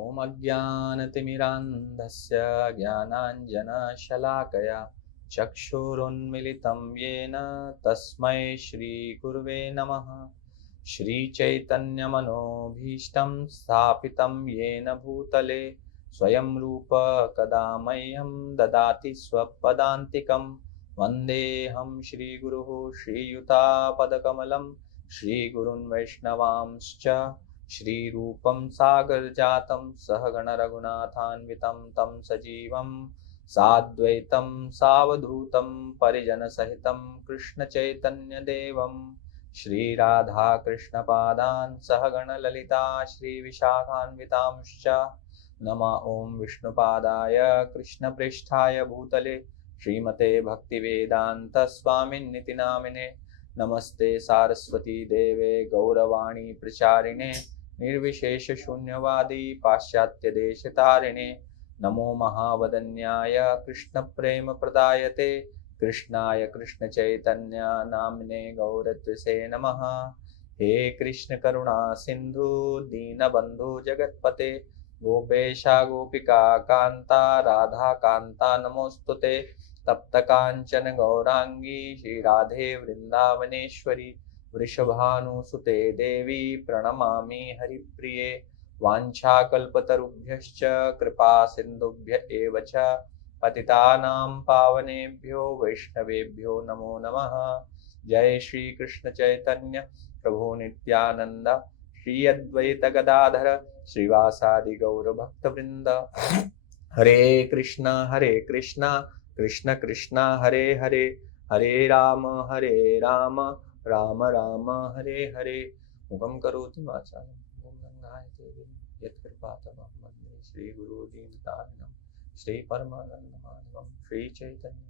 ॐ अज्ञानतिमिरान्धस्य ज्ञानाञ्जनशलाकया चक्षुरुन्मिलितं येन तस्मै श्रीगुरुवे नमः। श्रीचैतन्यमनोभीष्टं स्थापितं येन भूतले स्वयं रूप कदा मह्यं ददाति स्वपदान्तिकं। वन्देऽहं श्रीगुरुः श्रीयुतापदकमलं श्रीगुरुन् वैष्णवांश्च श्रीरूपं सागरजातं सहगण रघुनाथान्वितं तं सजीवं साद्वैतं सावधूतं परिजनसहितं कृष्णचैतन्यदेवं श्रीराधाकृष्णपादान् सहगण ललिता श्रीविशाखान्वितांश्च। नमः ॐ विष्णुपादाय कृष्णप्रेष्ठाय भूतले श्रीमते भक्तिवेदान्तस्वामिन्निति नामिने। नमस्ते सारस्वती देवे गौरवाणी प्रचारिणे निर्विशेष शून्यवादी पाश्चात्य देश तारिणे। नमो महावदन्याय कृष्ण प्रेम प्रदायते कृष्णाय कृष्ण चैतन्य नामिने गौरत्से नमः। हे कृष्ण करुणा सिंधु दीनबंधु जगत्पते गोपेशा गोपिका कांता राधा कांता नमोस्तुते। तप्त कांचन गौरांगी श्री राधे वृंदावनेश्वरी वृषभानुसुते देवी प्रणमामि हरिप्रिये। वाञ्छाकल्पतरुभ्यश्च कृपा सिन्धुभ्य एव च पतितानां पावनेभ्यो वैष्णवेभ्यो नमो नमः। जय श्री कृष्ण चैतन्य प्रभु नित्यानंद श्री अद्वैत गदाधर श्रीवासादि गौर भक्तवृंद। हरे कृष्णा कृष्ण कृष्ण हरे हरे हरे राम राम राम हरे हरे। मुखं करोति वाचालं गंगायते यत्कृपातमहं वन्दे श्रीगुरुदीनतारिणं श्रीपरमानन्दमाधवं श्रीचैतन्यं।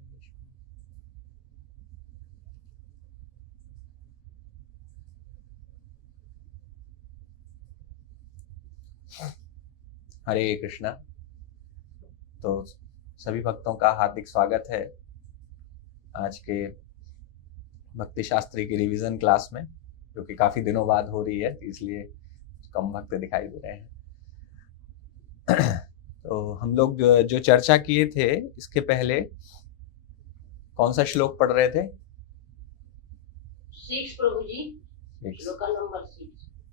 हरे कृष्णा। तो सभी भक्तों का हार्दिक स्वागत है आज के भक्ति शास्त्री की रिवीजन क्लास में, जो कि काफी दिनों बाद हो रही है, इसलिए कम भक्त दिखाई दे रहे हैं। तो हम लोग जो चर्चा किए थे इसके पहले कौन सा श्लोक पढ़ रहे थे? 6 प्रभु जी, श्लोक नंबर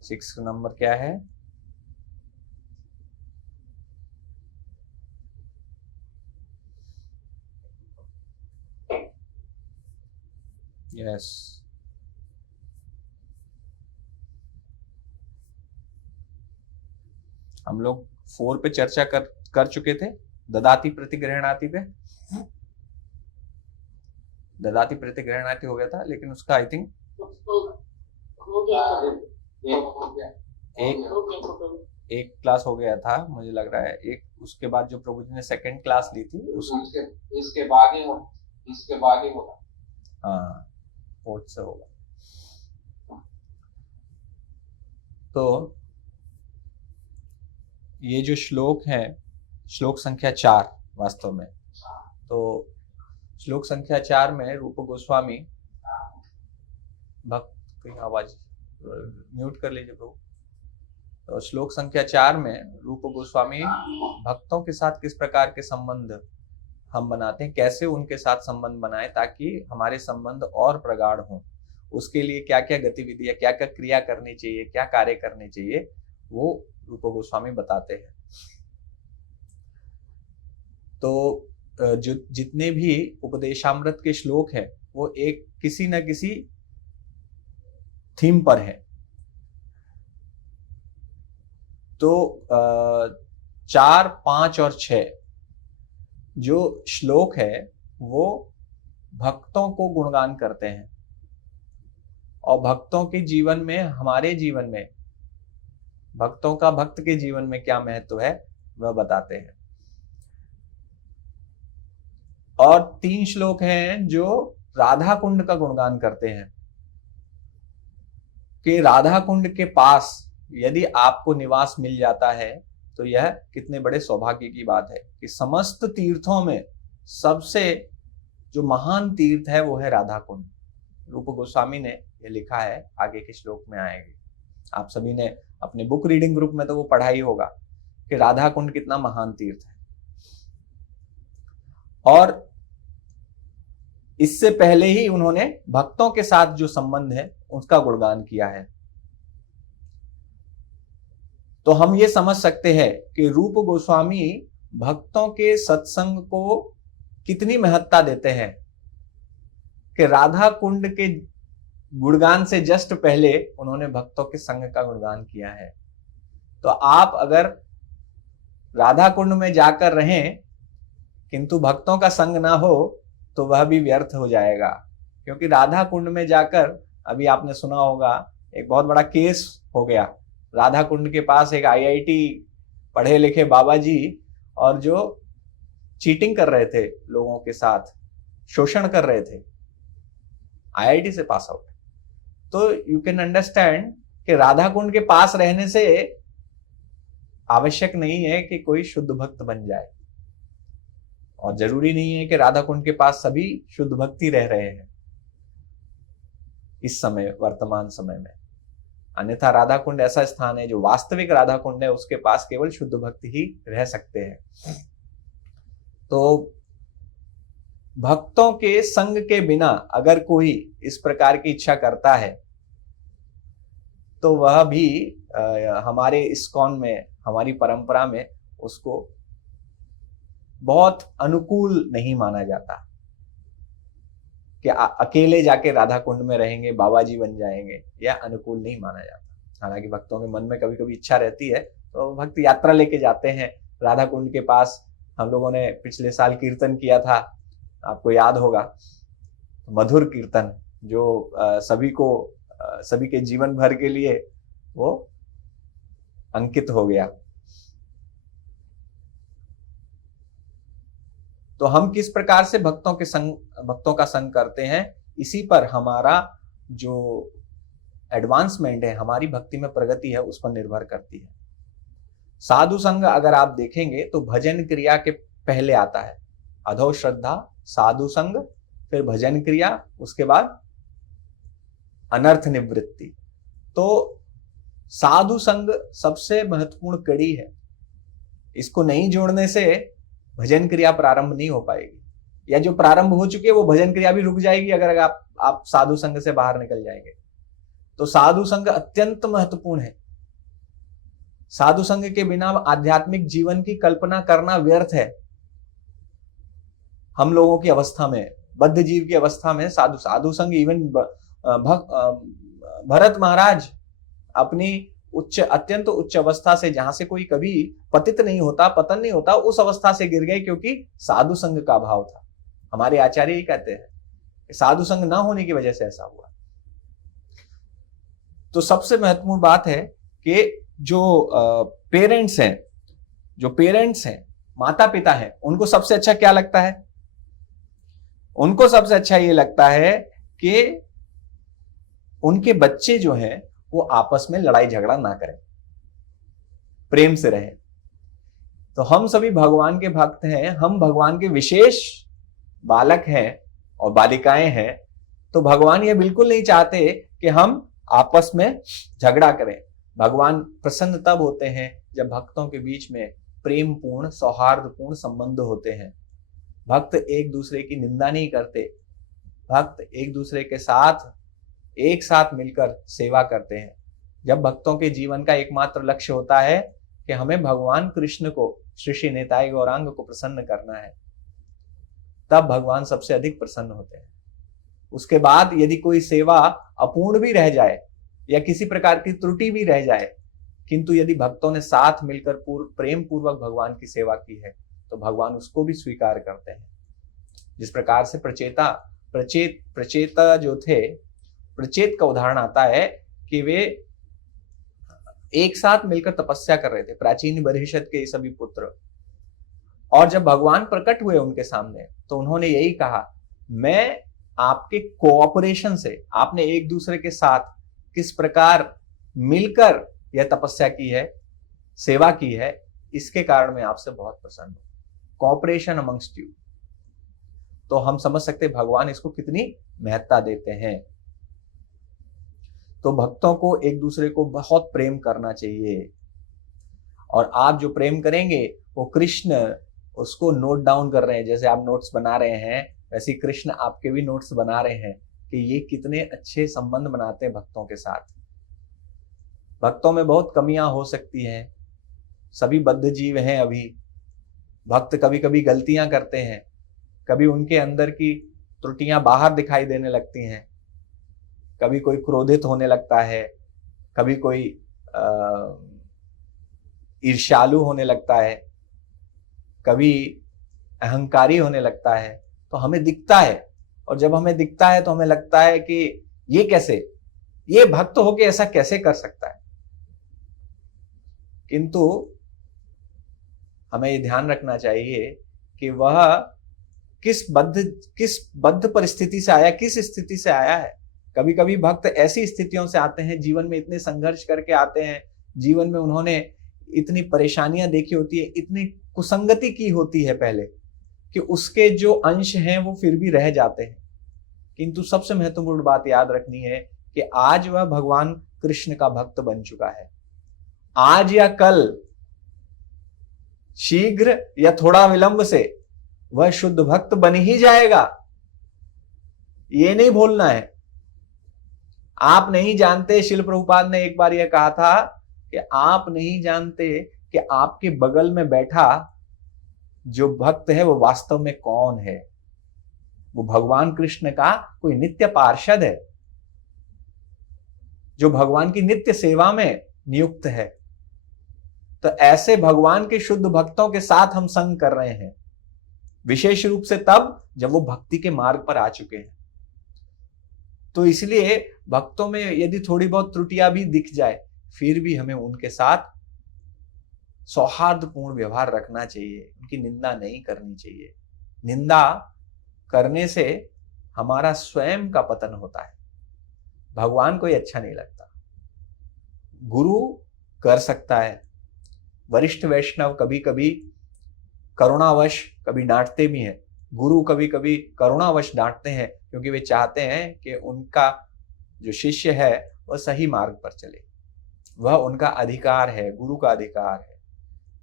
6 नंबर क्या है? यस, हम लोग 4 पे चर्चा कर चुके थे, ददाति प्रतिग्रहणाति पे। ददाति प्रतिग्रहणाति हो गया था, लेकिन उसका आई थिंक हो गया एक क्लास हो गया था, मुझे लग रहा है। एक उसके बाद जो प्रभु जी ने सेकंड क्लास ली थी इसके बाद ही होगा। हाँ, 4 से होगा। तो ये जो श्लोक है, श्लोक संख्या 4 वास्तव में, तो श्लोक संख्या 4 में रूप गोस्वामी भक्त की आवाज म्यूट कर लीजिए प्रभु। तो श्लोक संख्या 4 में रूप गोस्वामी भक्तों के साथ किस प्रकार के संबंध हम बनाते हैं, कैसे उनके साथ संबंध बनाएं ताकि हमारे संबंध और प्रगाढ़ हों, उसके लिए क्या क्या गतिविधियां, क्या क्या क्रिया करनी चाहिए, क्या कार्य करने चाहिए, वो रूप गोस्वामी बताते हैं। तो जो जितने भी उपदेशामृत के श्लोक हैं वो एक किसी न किसी थीम पर है। तो 4, 5 और 6 जो श्लोक है वो भक्तों को गुणगान करते हैं और भक्तों के जीवन में, हमारे जीवन में, भक्तों का भक्त के जीवन में क्या महत्व है वह बताते हैं। और 3 श्लोक हैं जो राधा कुंड का गुणगान करते हैं कि राधा कुंड के पास यदि आपको निवास मिल जाता है तो यह कितने बड़े सौभाग्य की बात है कि समस्त तीर्थों में सबसे जो महान तीर्थ है वो है राधा कुंड। रूप गोस्वामी ने ये लिखा है, आगे के श्लोक में आएंगे। आप सभी ने अपने बुक रीडिंग ग्रुप में तो वो पढ़ा ही होगा कि राधा कुंड कितना महान तीर्थ है। और इससे पहले ही उन्होंने भक्तों के साथ जो संबंध है उसका गुणगान किया है। तो हम ये समझ सकते हैं कि रूप गोस्वामी भक्तों के सत्संग को कितनी महत्ता देते हैं कि राधा कुंड के गुणगान से जस्ट पहले उन्होंने भक्तों के संग का गुणगान किया है। तो आप अगर राधा कुंड में जाकर रहें किंतु भक्तों का संग ना हो तो वह भी व्यर्थ हो जाएगा, क्योंकि राधा कुंड में जाकर अभी आपने सुना होगा एक बहुत बड़ा केस हो गया। राधा कुंड के पास एक IIT पढ़े लिखे बाबा जी और जो चीटिंग कर रहे थे, लोगों के साथ शोषण कर रहे थे, IIT से पास आउट। तो यू कैन अंडरस्टैंड कि राधा कुंड के पास रहने से आवश्यक नहीं है कि कोई शुद्ध भक्त बन जाए, और जरूरी नहीं है कि राधा कुंड के पास सभी शुद्ध भक्ति रह रहे हैं इस समय, वर्तमान समय में। अन्यथा राधा कुंड ऐसा स्थान है जो वास्तविक राधा कुंड है, उसके पास केवल शुद्ध भक्त ही रह सकते हैं। तो भक्तों के संग के बिना अगर कोई इस प्रकार की इच्छा करता है तो वह भी हमारे इस्कॉन में, हमारी परंपरा में उसको बहुत अनुकूल नहीं माना जाता कि अकेले जाके राधा कुंड में रहेंगे, बाबा जी बन जाएंगे, यह अनुकूल नहीं माना जाता। हालांकि भक्तों के मन में कभी कभी इच्छा रहती है तो भक्त यात्रा लेके जाते हैं राधा कुंड के पास। हम लोगों ने पिछले साल कीर्तन किया था, आपको याद होगा, मधुर कीर्तन जो सभी के जीवन भर के लिए वो अंकित हो गया। तो हम किस प्रकार से भक्तों का संग करते हैं, इसी पर हमारा जो एडवांसमेंट है, हमारी भक्ति में प्रगति है, उस पर निर्भर करती है। साधु संग अगर आप देखेंगे तो भजन क्रिया के पहले आता है, अधो श्रद्धा, साधु संग, फिर भजन क्रिया, उसके बाद अनर्थ निवृत्ति। तो साधु संग सबसे महत्वपूर्ण कड़ी है, इसको नहीं जोड़ने से भजन क्रिया प्रारंभ नहीं हो पाएगी, या जो प्रारंभ हो चुकी है वो भजन क्रिया भी रुक जाएगी अगर आप साधु संग से बाहर निकल जाएंगे। तो साधु संग अत्यंत महत्वपूर्ण है। साधु संग के बिना आध्यात्मिक जीवन की कल्पना करना व्यर्थ है। हम लोगों की अवस्था में, बद्ध जीव की अवस्था में साधु संग, इवन भरत महाराज अपनी अत्यंत उच्च अवस्था से, जहां से कोई कभी पतित नहीं होता, पतन नहीं होता, उस अवस्था से गिर गए क्योंकि साधु संग का अभाव था। हमारे आचार्य ही कहते हैं कि साधु संग ना होने की वजह से ऐसा हुआ। तो सबसे महत्वपूर्ण बात है कि जो पेरेंट्स हैं, माता पिता हैं, उनको सबसे अच्छा क्या लगता है? उनको सबसे अच्छा ये लगता है कि उनके बच्चे जो हैं वो आपस में लड़ाई झगड़ा ना करें, प्रेम से रहें। तो हम सभी भगवान के भक्त हैं, हम भगवान के विशेष बालक हैं और बालिकाएं हैं। तो भगवान ये बिल्कुल नहीं चाहते कि हम आपस में झगड़ा करें। भगवान प्रसन्न तब होते हैं जब भक्तों के बीच में प्रेम पूर्ण, सौहार्दपूर्ण संबंध होते हैं। भक्त एक दूसरे की निंदा नहीं करते, भक्त एक दूसरे के साथ एक साथ मिलकर सेवा करते हैं। जब भक्तों के जीवन का एकमात्र लक्ष्य होता है कि हमें भगवान कृष्ण को, श्री श्री निताई गौरांग को प्रसन्न करना है, तब भगवान सबसे अधिक प्रसन्न होते हैं। उसके बाद यदि कोई सेवा अपूर्ण भी रह जाए या किसी प्रकार की त्रुटि भी रह जाए, किंतु यदि भक्तों ने साथ मिलकर प्रेम पूर्वक भगवान की सेवा की है तो भगवान उसको भी स्वीकार करते हैं। जिस प्रकार से प्रचेता जो थे, प्रचेत का उदाहरण आता है कि वे एक साथ मिलकर तपस्या कर रहे थे, प्राचीन बर्हिषद के सभी पुत्र, और जब भगवान प्रकट हुए उनके सामने तो उन्होंने यही कहा, मैं आपके कोऑपरेशन से, आपने एक दूसरे के साथ किस प्रकार मिलकर यह तपस्या की है, सेवा की है, इसके कारण मैं आपसे बहुत प्रसन्न हूं। Cooperation amongst you. तो हम समझ सकते भगवान इसको कितनी महत्ता देते हैं। तो भक्तों को एक दूसरे को बहुत प्रेम करना चाहिए। और आप जो प्रेम करेंगे वो कृष्ण उसको नोट डाउन कर रहे हैं। जैसे आप नोट्स बना रहे हैं वैसे ही कृष्ण आपके भी नोट्स बना रहे हैं कि ये कितने अच्छे संबंध बनाते हैं भक्तों के साथ। भक्तों में बहुत कमियां हो सकती हैं, सभी बद्ध जीव हैं। अभी भक्त कभी कभी गलतियां करते हैं, कभी उनके अंदर की त्रुटियां बाहर दिखाई देने लगती हैं, कभी कोई क्रोधित होने लगता है, कभी कोई ईर्ष्यालु होने लगता है, कभी अहंकारी होने लगता है। तो हमें दिखता है, और जब हमें दिखता है तो हमें लगता है कि ये कैसे, ये भक्त होके ऐसा कैसे कर सकता है। किंतु हमें ये ध्यान रखना चाहिए कि वह किस बद्ध परिस्थिति से आया, किस स्थिति से आया है। कभी कभी भक्त ऐसी स्थितियों से आते हैं, जीवन में इतने संघर्ष करके आते हैं, जीवन में उन्होंने इतनी परेशानियां देखी होती है, इतनी कुसंगति की होती है पहले, कि उसके जो अंश हैं वो फिर भी रह जाते हैं। किंतु सबसे महत्वपूर्ण बात याद रखनी है कि आज वह भगवान कृष्ण का भक्त बन चुका है। आज या कल, शीघ्र या थोड़ा विलंब से वह शुद्ध भक्त बन ही जाएगा। ये नहीं भूलना है। आप नहीं जानते, शिल प्रभुपाद ने एक बार यह कहा था कि आप नहीं जानते कि आपके बगल में बैठा जो भक्त है वो वास्तव में कौन है। वो भगवान कृष्ण का कोई नित्य पार्षद है, जो भगवान की नित्य सेवा में नियुक्त है। तो ऐसे भगवान के शुद्ध भक्तों के साथ हम संग कर रहे हैं, विशेष रूप से तब जब वो भक्ति के मार्ग पर आ चुके हैं। तो इसलिए भक्तों में यदि थोड़ी बहुत त्रुटियां भी दिख जाए, फिर भी हमें उनके साथ सौहार्दपूर्ण व्यवहार रखना चाहिए, उनकी निंदा नहीं करनी चाहिए। निंदा करने से हमारा स्वयं का पतन होता है, भगवान को ही अच्छा नहीं लगता। गुरु कर सकता है, वरिष्ठ वैष्णव कभी कभी करुणावश कभी डांटते भी हैं, गुरु कभी कभी करुणावश डांटते हैं, क्योंकि वे चाहते हैं कि उनका जो शिष्य है वह सही मार्ग पर चले। वह उनका अधिकार है, गुरु का अधिकार है।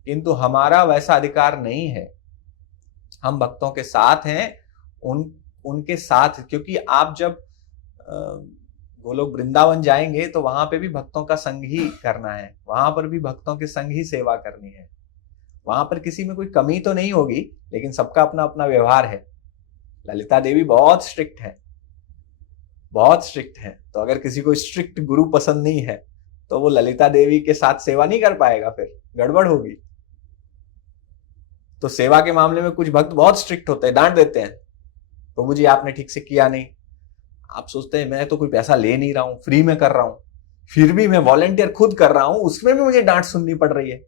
किंतु हमारा वैसा अधिकार नहीं है। हम भक्तों के साथ हैं, उनके साथ, क्योंकि आप जब वो लोग वृंदावन जाएंगे तो वहां पे भी भक्तों का संग ही करना है, वहां पर भी भक्तों के संग ही सेवा करनी है। वहां पर किसी में कोई कमी तो नहीं होगी, लेकिन सबका अपना अपना व्यवहार है। ललिता देवी बहुत स्ट्रिक्ट है, बहुत स्ट्रिक्ट है। तो अगर किसी को स्ट्रिक्ट गुरु पसंद नहीं है तो वो ललिता देवी के साथ सेवा नहीं कर पाएगा, फिर गड़बड़ होगी। तो सेवा के मामले में कुछ भक्त बहुत स्ट्रिक्ट होते हैं, डांट देते हैं, प्रभु जी आपने ठीक से किया नहीं। आप सोचते हैं मैं तो कोई पैसा ले नहीं रहा हूं, फ्री में कर रहा हूं, फिर भी मैं वॉलंटियर खुद कर रहा हूं, उसमें भी मुझे डांट सुननी पड़ रही है।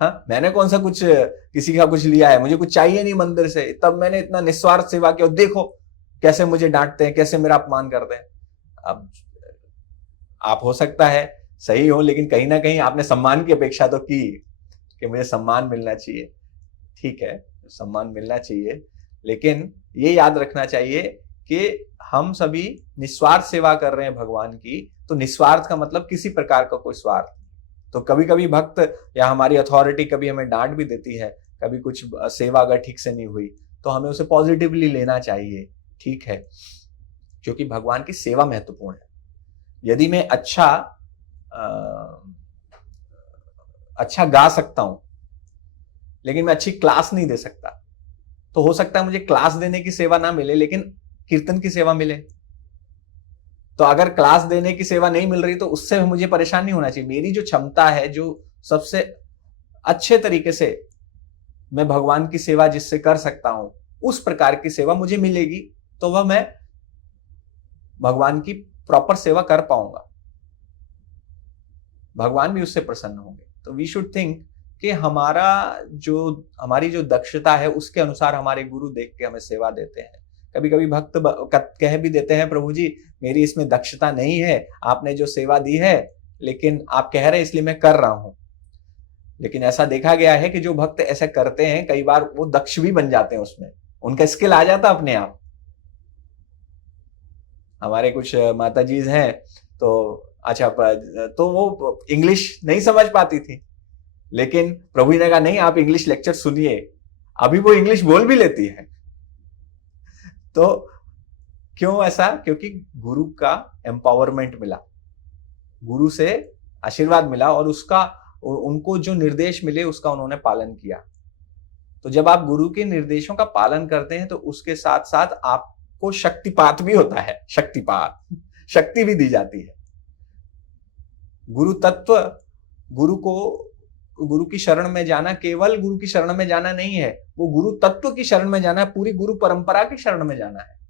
हाँ, मैंने कौन सा कुछ किसी का कुछ लिया है, मुझे कुछ चाहिए नहीं मंदिर से, तब मैंने इतना निस्वार्थ सेवा किया, देखो कैसे मुझे डांटते हैं, कैसे मेरा अपमान करते हैं। अब आप हो सकता है सही हो, लेकिन कहीं ना कहीं आपने सम्मान की अपेक्षा तो की कि मुझे सम्मान मिलना चाहिए। ठीक है, सम्मान मिलना चाहिए, लेकिन ये याद रखना चाहिए कि हम सभी निस्वार्थ सेवा कर रहे हैं भगवान की। तो निस्वार्थ का मतलब किसी प्रकार का कोई स्वार्थ। तो कभी कभी भक्त या हमारी अथॉरिटी कभी हमें डांट भी देती है, कभी कुछ सेवा अगर ठीक से नहीं हुई तो हमें उसे पॉजिटिवली लेना चाहिए, ठीक है, क्योंकि भगवान की सेवा महत्वपूर्ण है। यदि मैं अच्छा गा सकता हूं लेकिन मैं अच्छी क्लास नहीं दे सकता, तो हो सकता है मुझे क्लास देने की सेवा ना मिले लेकिन कीर्तन की सेवा मिले। तो अगर क्लास देने की सेवा नहीं मिल रही तो उससे मुझे परेशान नहीं होना चाहिए। मेरी जो क्षमता है, जो सबसे अच्छे तरीके से मैं भगवान की सेवा जिससे कर सकता हूं, उस प्रकार की सेवा मुझे मिलेगी, तो वह मैं भगवान की प्रॉपर सेवा कर पाऊंगा, भगवान भी उससे प्रसन्न होंगे। तो वी शुड थिंक कि हमारी जो दक्षता है उसके अनुसार हमारे गुरु देख के हमें सेवा देते हैं। कभी कभी भक्त कह भी देते हैं, प्रभु जी मेरी इसमें दक्षता नहीं है, आपने जो सेवा दी है लेकिन आप कह रहे हैं इसलिए मैं कर रहा हूं। लेकिन ऐसा देखा गया है कि जो भक्त ऐसे करते हैं कई बार वो दक्ष भी बन जाते हैं, उसमें उनका स्किल आ जाता अपने आप। हमारे कुछ माताजी हैं तो अच्छा, तो वो इंग्लिश नहीं समझ पाती थी, लेकिन प्रभु जी ने कहा नहीं, आप इंग्लिश लेक्चर सुनिए। अभी वो इंग्लिश बोल भी लेती है। तो क्यों ऐसा? क्योंकि गुरु का एम्पावरमेंट मिला, गुरु से आशीर्वाद मिला, और उसका उनको जो निर्देश मिले उसका उन्होंने पालन किया। तो जब आप गुरु के निर्देशों का पालन करते हैं तो उसके साथ साथ आपको शक्तिपात भी होता है, शक्तिपात, शक्ति भी दी जाती है। गुरु तत्व, गुरु की शरण में जाना केवल गुरु की शरण में जाना नहीं है, वो गुरु तत्व की शरण में जाना है, पूरी गुरु परंपरा की शरण में जाना है।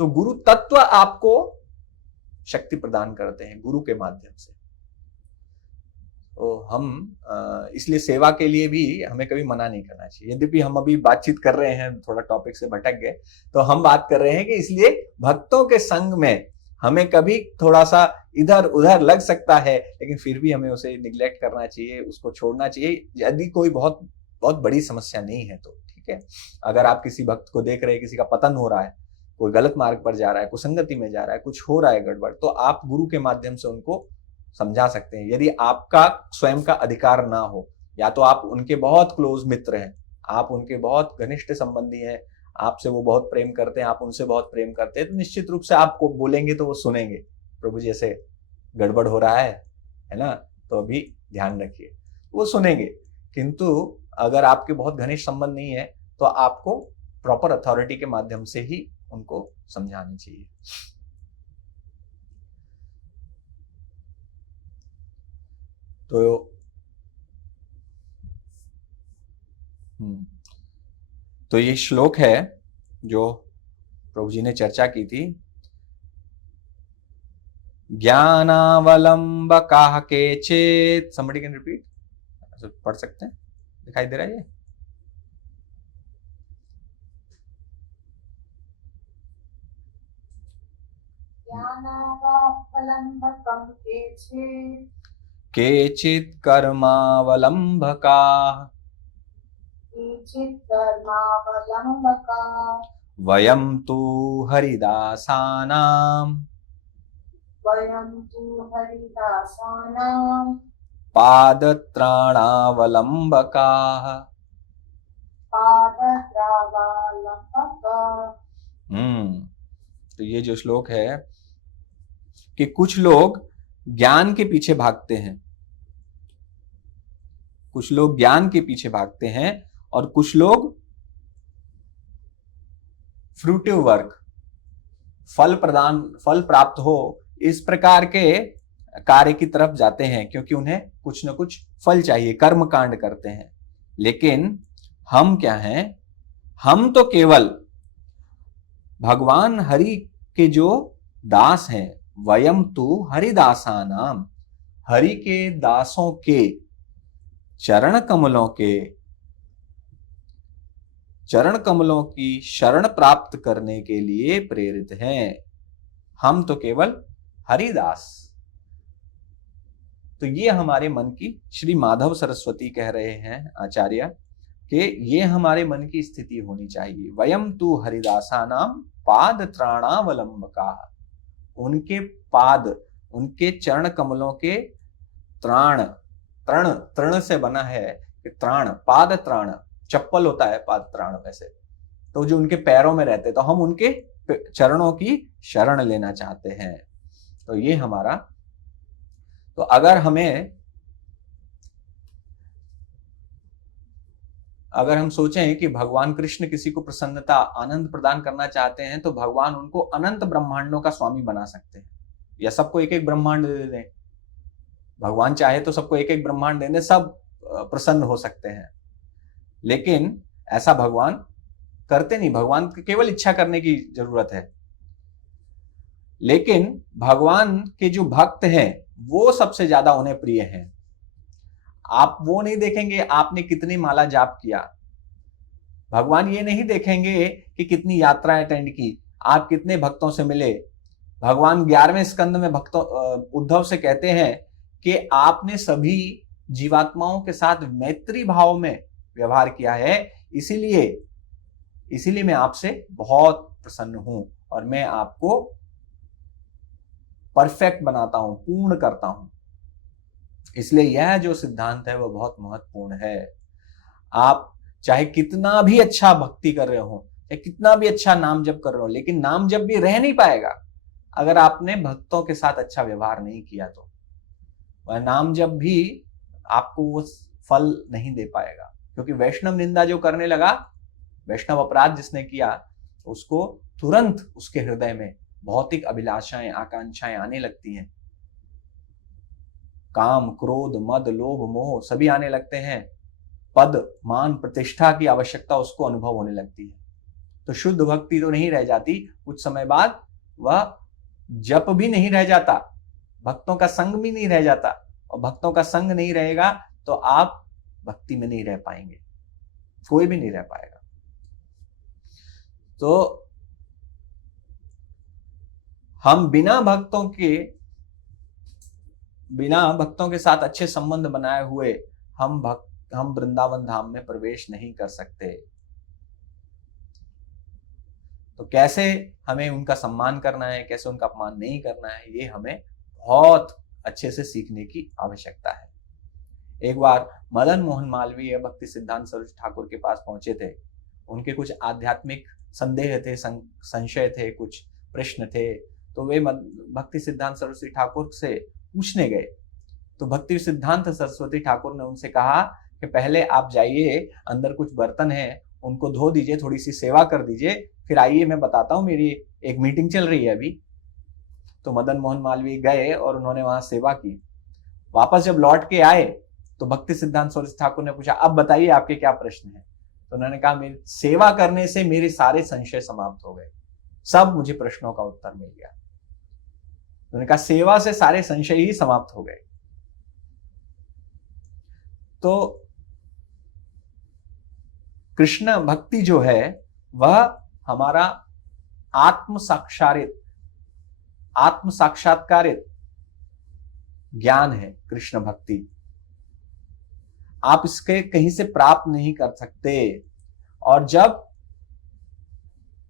तो गुरु तत्व आपको शक्ति प्रदान करते हैं गुरु के माध्यम से। तो हम इसलिए सेवा के लिए भी हमें कभी मना नहीं करना चाहिए। यद्यपि हम अभी बातचीत कर रहे हैं, थोड़ा टॉपिक से भटक गए, तो हम बात कर रहे हैं कि इसलिए भक्तों के संग में हमें कभी थोड़ा सा इधर उधर लग सकता है, लेकिन फिर भी हमें उसे निग्लेक्ट करना चाहिए, उसको छोड़ना चाहिए, यदि कोई बहुत बहुत बड़ी समस्या नहीं है तो। ठीक है, अगर आप किसी भक्त को देख रहे हैं, किसी का पतन हो रहा है, कोई गलत मार्ग पर जा रहा है, कुसंगति में जा रहा है, कुछ हो रहा है गड़बड़, तो आप गुरु के माध्यम से उनको समझा सकते हैं। यदि आपका स्वयं का अधिकार ना हो, या तो आप उनके बहुत क्लोज मित्र हैं, आप उनके बहुत घनिष्ठ संबंधी हैं, आपसे वो बहुत प्रेम करते हैं, आप उनसे बहुत प्रेम करते हैं, तो निश्चित रूप से आपको बोलेंगे तो वो सुनेंगे, प्रभु जी ऐसे गड़बड़ हो रहा है ना, तो अभी ध्यान रखिए, वो सुनेंगे। किंतु अगर आपके बहुत घनिष्ठ संबंध नहीं है तो आपको प्रॉपर अथॉरिटी के माध्यम से ही उनको समझाना चाहिए। तो ये श्लोक है जो प्रभु जी ने चर्चा की थी। ज्ञानावलंबकाः केचित्, somebody can repeat, पढ़ सकते हैं, दिखाई दे रहा है ये? ज्ञानावलंबकं केचित् कर्मावलंबकाः वयं तु हरिदासानां पादत्राणावलंबकाः। तो ये जो श्लोक है कि कुछ लोग ज्ञान के पीछे भागते हैं, कुछ लोग ज्ञान के पीछे भागते हैं, और कुछ लोग फ्रूटिव वर्क, फल प्राप्त हो, इस प्रकार के कार्य की तरफ जाते हैं, क्योंकि उन्हें कुछ न कुछ फल चाहिए, कर्म कांड करते हैं। लेकिन हम क्या हैं? हम तो केवल भगवान हरि के जो दास हैं, वयम तु हरिदासानाम, हरि के दासों के चरण कमलों की शरण प्राप्त करने के लिए प्रेरित हैं। हम तो केवल हरिदास। तो ये हमारे मन की, श्री माधव सरस्वती कह रहे हैं आचार्य, कि ये हमारे मन की स्थिति होनी चाहिए। वयम तु हरिदासानाम पाद त्राणावलंबकाः, उनके पाद, उनके चरण कमलों के तृण से बना है कि त्राण, पाद त्राण, चप्पल होता है पाद त्राण वैसे, तो जो उनके पैरों में रहते, तो हम उनके चरणों की शरण लेना चाहते हैं। तो ये हमारा, तो अगर हम सोचें कि भगवान कृष्ण किसी को प्रसन्नता, आनंद प्रदान करना चाहते हैं, तो भगवान उनको अनंत ब्रह्मांडों का स्वामी बना सकते हैं, या सबको एक एक ब्रह्मांड दे दें। भगवान चाहे तो सबको एक एक ब्रह्मांड दे दें, सब प्रसन्न हो सकते हैं। लेकिन ऐसा भगवान करते नहीं, भगवान केवल इच्छा करने की जरूरत है। लेकिन भगवान के जो भक्त हैं वो सबसे ज्यादा उन्हें प्रिय हैं। आप वो नहीं देखेंगे आपने कितनी माला जाप किया, भगवान ये नहीं देखेंगे कि कितनी यात्राएं अटेंड की, आप कितने भक्तों से मिले। भगवान 11वें स्कंद में उद्धव से कहते हैं कि आपने सभी जीवात्माओं के साथ मैत्री भाव में व्यवहार किया है, इसीलिए मैं आपसे बहुत प्रसन्न हूं और मैं आपको परफेक्ट बनाता हूं, पूर्ण करता हूं। इसलिए यह जो सिद्धांत है वह बहुत महत्वपूर्ण है। आप चाहे कितना भी अच्छा भक्ति कर रहे हो, चाहे कितना भी अच्छा नाम जप कर रहे हो, लेकिन नाम जप भी रह नहीं पाएगा अगर आपने भक्तों के साथ अच्छा व्यवहार नहीं किया तो। वह नाम जप भी आपको वो फल नहीं दे पाएगा, क्योंकि वैष्णव निंदा जो करने लगा, वैष्णव अपराध जिसने किया, उसको तुरंत उसके हृदय में भौतिक अभिलाषाएं, आकांक्षाएं आने लगती हैं। काम, क्रोध, मद, लोभ, मोह सभी आने लगते हैं। पद, मान, प्रतिष्ठा की आवश्यकता उसको अनुभव होने लगती है। तो शुद्ध भक्ति तो नहीं रह जाती, कुछ समय बाद वह जप भी नहीं रह जाता, भक्तों का संग भी नहीं रह जाता, और भक्तों का संग नहीं रहेगा तो आप भक्ति में नहीं रह पाएंगे, कोई भी नहीं रह पाएगा। तो हम बिना भक्तों के साथ अच्छे संबंध बनाए हुए हम वृंदावन धाम में प्रवेश नहीं कर सकते। तो कैसे हमें उनका सम्मान करना है, कैसे उनका अपमान नहीं करना है, ये हमें बहुत अच्छे से सीखने की आवश्यकता है। एक बार मदन मोहन मालवीय भक्ति सिद्धांत सरस्वती ठाकुर के पास पहुंचे थे। उनके कुछ आध्यात्मिक संदेह थे, संशय थे, कुछ प्रश्न थे। तो वे भक्ति सिद्धांत सरस्वती ठाकुर से पूछने गए। तो भक्ति सिद्धांत सरस्वती ठाकुर ने उनसे कहा कि पहले आप जाइए, अंदर कुछ बर्तन हैं उनको धो दीजिए, थोड़ी सी सेवा कर दीजिए, फिर आइए मैं बताता हूँ, मेरी एक मीटिंग चल रही है अभी। तो मदन मोहन मालवीय गए और उन्होंने वहां सेवा की। वापस जब लौट के आए तो भक्ति सिद्धांत सरस्वती ठाकुर ने पूछा, अब बताइए आपके क्या प्रश्न है। तो उन्होंने कहा, मेरी सेवा करने से मेरे सारे संशय समाप्त हो गए, सब मुझे प्रश्नों का उत्तर मिल गया। उन्होंने कहा सेवा से सारे संशय ही समाप्त हो गए। तो कृष्ण भक्ति जो है वह हमारा आत्म साक्षात्कारित ज्ञान है। कृष्ण भक्ति आप इसके कहीं से प्राप्त नहीं कर सकते। और जब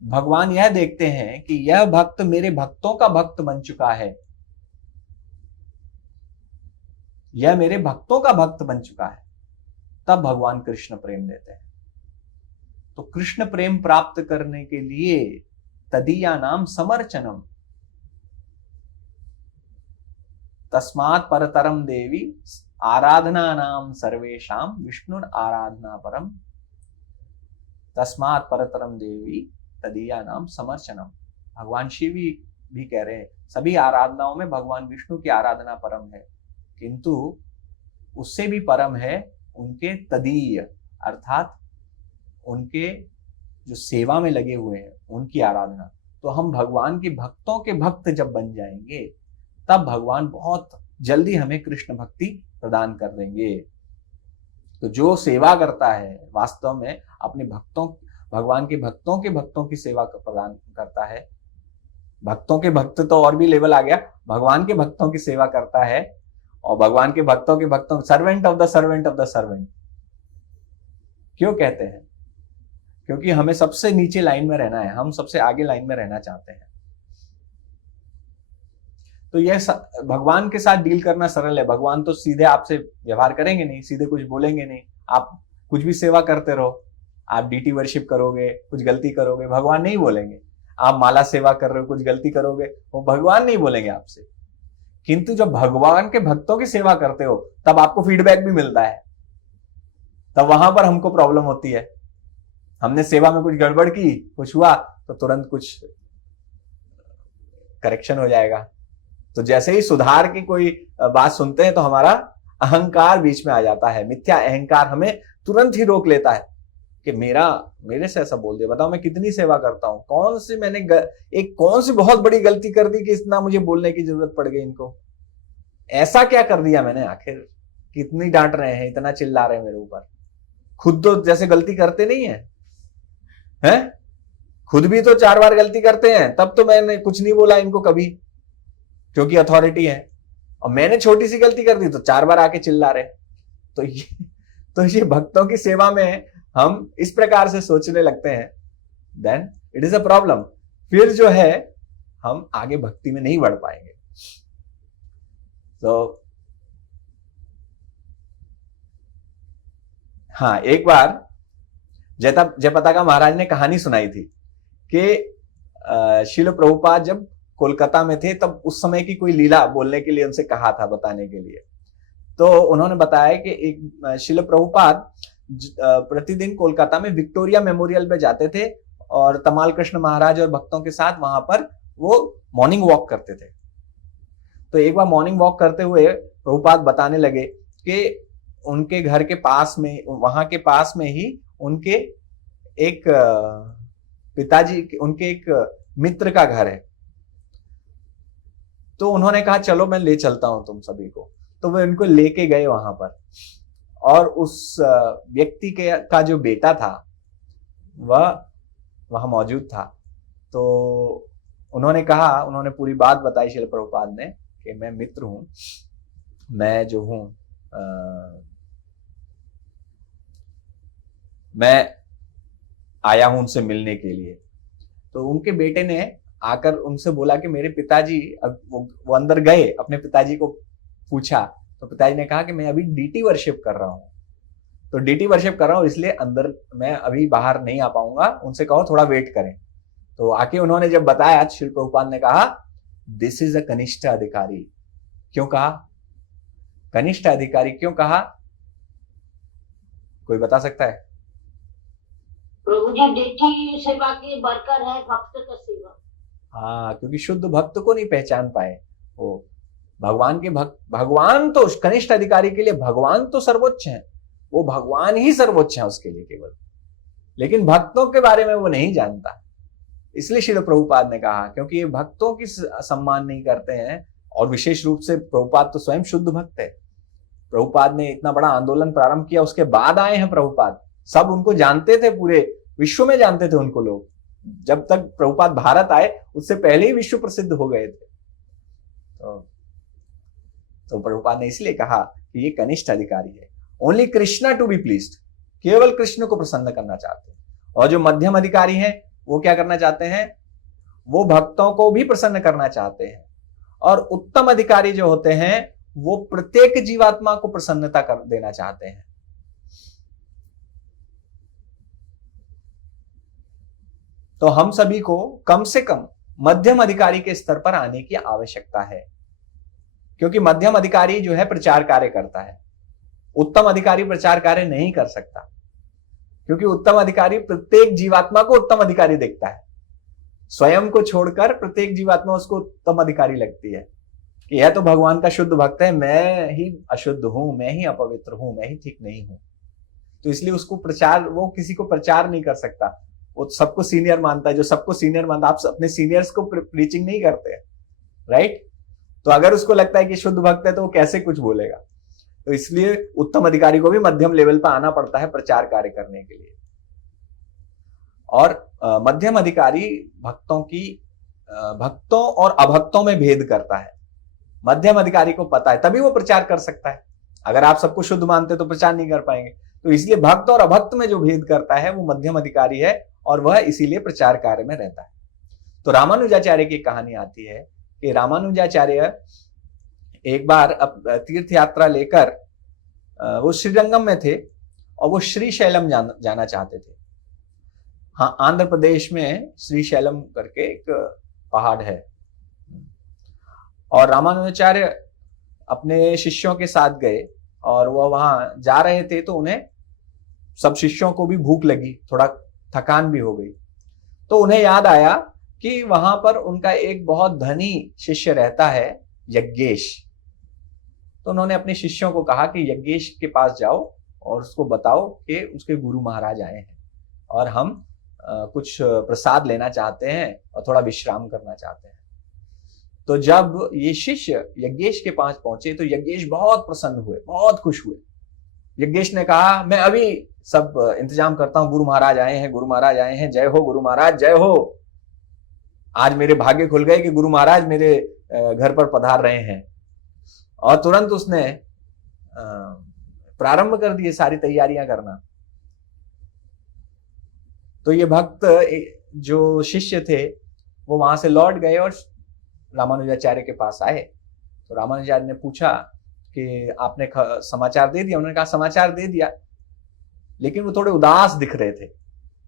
भगवान यह देखते हैं कि यह भक्त मेरे भक्तों का भक्त बन चुका है, यह मेरे भक्तों का भक्त बन चुका है, तब भगवान कृष्ण प्रेम देते हैं। तो कृष्ण प्रेम प्राप्त करने के लिए तदीया नाम समर्चनम तस्मात् परतरम देवी आराधना नाम सर्वेशाम विष्णु आराधना परम तस्मात् परतरम देवी तदीया नाम समर्चनम। भगवान शिव भी कह रहे हैं सभी आराधनाओं में भगवान विष्णु की आराधना परम है, किंतु उससे भी परम है उनके तदीय, अर्थात उनके जो सेवा में लगे हुए हैं उनकी आराधना। तो हम भगवान के भक्तों के भक्त जब बन जाएंगे तब भगवान बहुत जल्दी हमें कृष्ण भक्ति प्रदान कर देंगे। तो जो सेवा करता है वास्तव में अपने भक्तों, भगवान के भक्तों की सेवा प्रदान करता है। भक्तों के भक्त तो और भी लेवल आ गया, भगवान के भक्तों की सेवा करता है। और भगवान के भक्तों servant of the servant of the servant क्यों कहते हैं? क्योंकि हमें सबसे नीचे लाइन में रहना है, हम सबसे आगे लाइन में रहना चाहते हैं। तो यह भगवान के साथ डील करना सरल है। भगवान तो सीधे आपसे व्यवहार करेंगे नहीं, सीधे कुछ बोलेंगे नहीं। आप कुछ भी सेवा करते रहो, आप डीटी वर्शिप करोगे, कुछ गलती करोगे, भगवान नहीं बोलेंगे। आप माला सेवा कर रहे हो, कुछ गलती करोगे, वो भगवान नहीं बोलेंगे आपसे। किंतु जब भगवान के भक्तों की सेवा करते हो तब आपको फीडबैक भी मिलता है, तब वहां पर हमको प्रॉब्लम होती है। हमने सेवा में कुछ गड़बड़ की, कुछ हुआ तो तुरंत कुछ करेक्शन हो जाएगा। तो जैसे ही सुधार की कोई बात सुनते हैं तो हमारा अहंकार बीच में आ जाता है। मिथ्या अहंकार हमें तुरंत ही रोक लेता है कि मेरे से ऐसा बोल दिया, बताओ मैं कितनी सेवा करता हूं, कौन सी बहुत बड़ी गलती कर दी कि इतना मुझे बोलने की जरूरत पड़ गई इनको। ऐसा क्या कर दिया मैंने आखिर, कितनी डांट रहे हैं, इतना चिल्ला रहे हैं मेरे ऊपर। खुद तो जैसे गलती करते नहीं है, हैं? खुद भी तो 4 बार गलती करते हैं, तब तो मैंने कुछ नहीं बोला इनको कभी, क्योंकि अथॉरिटी है। और मैंने छोटी सी गलती कर दी तो 4 बार आके चिल्ला रहे। तो ये भक्तों की सेवा में हम इस प्रकार से सोचने लगते हैं, then it is a problem. फिर जो है हम आगे भक्ति में नहीं बढ़ पाएंगे। तो हाँ, एक बार जयपताका महाराज ने कहानी सुनाई थी कि श्रील प्रभुपाद जब कोलकाता में थे तब उस समय की कोई लीला बोलने के लिए उनसे कहा था, बताने के लिए। तो उन्होंने बताया कि एक श्रील प्रभुपाद प्रतिदिन कोलकाता में विक्टोरिया मेमोरियल पे जाते थे और तमाल कृष्ण महाराज और भक्तों के साथ वहां पर वो मॉर्निंग वॉक करते थे। तो एक बार मॉर्निंग वॉक करते हुए प्रभुपाद बताने लगे कि उनके घर के पास में, वहां के पास में ही उनके एक पिताजी, उनके एक मित्र का घर है। तो उन्होंने कहा चलो मैं ले चलता हूं तुम सभी को। तो वे उनको लेके गए वहां पर, और उस व्यक्ति का जो बेटा था वह वहां मौजूद था। तो उन्होंने पूरी बात बताई श्रील प्रभुपाद ने कि मैं मित्र हूं, मैं जो हूं मैं आया हूं उनसे मिलने के लिए। तो उनके बेटे ने आकर उनसे बोला कि मेरे पिताजी, अब वो अंदर गए, अपने पिताजी को पूछा। तो पिताजी ने कहा कि मैं अभी डीटी वर्शिप कर रहा हूं, तो डीटी वर्शिप कर रहा हूं इसलिए अंदर मैं अभी बाहर नहीं आ पाऊंगा, उनसे कहो थोड़ा वेट करें। तो आके उन्होंने जब बताया, श्री प्रभुपाद ने कहा दिस इज अ कनिष्ठ अधिकारी। क्यों कहा कनिष्ठ अधिकारी, क्यों कहा, कोई बता सकता है? प्रभु जी डेटी सेवा के वर्कर है, भक्त का सेवा। हाँ, क्योंकि शुद्ध भक्त को नहीं पहचान पाए वो भगवान के भगवान तो कनिष्ठ अधिकारी के लिए भगवान तो सर्वोच्च है, वो भगवान ही सर्वोच्च है उसके लिए केवल, लेकिन भक्तों के बारे में वो नहीं जानता। इसलिए श्रील प्रभुपाद ने कहा क्योंकि ये भक्तों की सम्मान नहीं करते हैं, और विशेष रूप से प्रभुपाद तो स्वयं शुद्ध भक्त है। प्रभुपाद ने इतना बड़ा आंदोलन प्रारंभ किया, उसके बाद आए हैं प्रभुपाद, सब उनको जानते थे, पूरे विश्व में जानते थे उनको लोग। जब तक प्रभुपाद भारत आए उससे पहले ही विश्व प्रसिद्ध हो गए थे। तो प्रभुपाद ने इसलिए कहा कि ये कनिष्ठ अधिकारी है, only Krishna to be pleased, केवल कृष्ण को प्रसन्न करना चाहते हैं। और जो मध्यम अधिकारी हैं वो क्या करना चाहते हैं, वो भक्तों को भी प्रसन्न करना चाहते हैं। और उत्तम अधिकारी जो होते हैं वो प्रत्येक जीवात्मा को प्रसन्नता कर देना चाहते हैं। तो हम सभी को कम से कम मध्यम अधिकारी के स्तर पर आने की आवश्यकता है, क्योंकि मध्यम अधिकारी जो है प्रचार कार्य करता है, उत्तम अधिकारी प्रचार कार्य नहीं कर सकता, क्योंकि उत्तम अधिकारी प्रत्येक जीवात्मा को उत्तम अधिकारी देखता है। स्वयं को छोड़कर प्रत्येक जीवात्मा उसको उत्तम अधिकारी लगती है कि यह तो भगवान का शुद्ध भक्त है, मैं ही अशुद्ध हूं, मैं ही अपवित्र हूं, मैं ही ठीक नहीं हूं। तो इसलिए उसको प्रचार, वो किसी को प्रचार नहीं कर सकता, वो सबको सीनियर मानता है। जो सबको सीनियर मानता, आप अपने सीनियर्स को प्रीचिंग नहीं करते हैं, राइट? तो अगर उसको लगता है कि शुद्ध भक्त है तो वो कैसे कुछ बोलेगा। तो इसलिए उत्तम अधिकारी को भी मध्यम लेवल पर आना पड़ता है प्रचार कार्य करने के लिए। और मध्यम अधिकारी भक्तों और अभक्तों में भेद करता है। मध्यम अधिकारी को पता है, तभी वो प्रचार कर सकता है। अगर आप सबको शुद्ध मानते तो प्रचार नहीं कर पाएंगे। तो इसलिए भक्त और अभक्त में जो भेद करता है वो मध्यम अधिकारी है, और वह इसीलिए प्रचार कार्य में रहता है। तो रामानुजाचार्य की कहानी आती है कि रामानुजाचार्य एक बार तीर्थ यात्रा लेकर वो श्रीरंगम में थे, और वो श्रीशैलम जाना चाहते थे। हाँ, आंध्र प्रदेश में श्रीशैलम करके एक पहाड़ है। और रामानुजाचार्य अपने शिष्यों के साथ गए, और वह वहां जा रहे थे तो उन्हें, सब शिष्यों को भी भूख लगी, थोड़ा थकान भी हो गई। तो उन्हें याद आया कि वहां पर उनका एक बहुत धनी शिष्य रहता है, यज्ञेश। तो उन्होंने अपने शिष्यों को कहा कि यज्ञेश के पास जाओ और उसको बताओ कि उसके गुरु महाराज आए हैं और हम कुछ प्रसाद लेना चाहते हैं और थोड़ा विश्राम करना चाहते हैं। तो जब ये शिष्य यज्ञेश के पास पहुंचे तो यज्ञेश बहुत प्रसन्न हुए, बहुत खुश हुए। यज्ञेश ने कहा, मैं अभी सब इंतजाम करता हूं, गुरु महाराज आए हैं, गुरु महाराज आए हैं, जय हो गुरु महाराज, जय हो। आज मेरे भाग्य खुल गए कि गुरु महाराज मेरे घर पर पधार रहे हैं। और तुरंत उसने प्रारंभ कर दिए सारी तैयारियां करना। तो ये भक्त जो शिष्य थे वो वहां से लौट गए और रामानुजाचार्य के पास आए। तो रामानुजाचार्य ने पूछा कि आपने समाचार दे दिया? उन्होंने कहा समाचार दे दिया। लेकिन वो थोड़े उदास दिख रहे थे।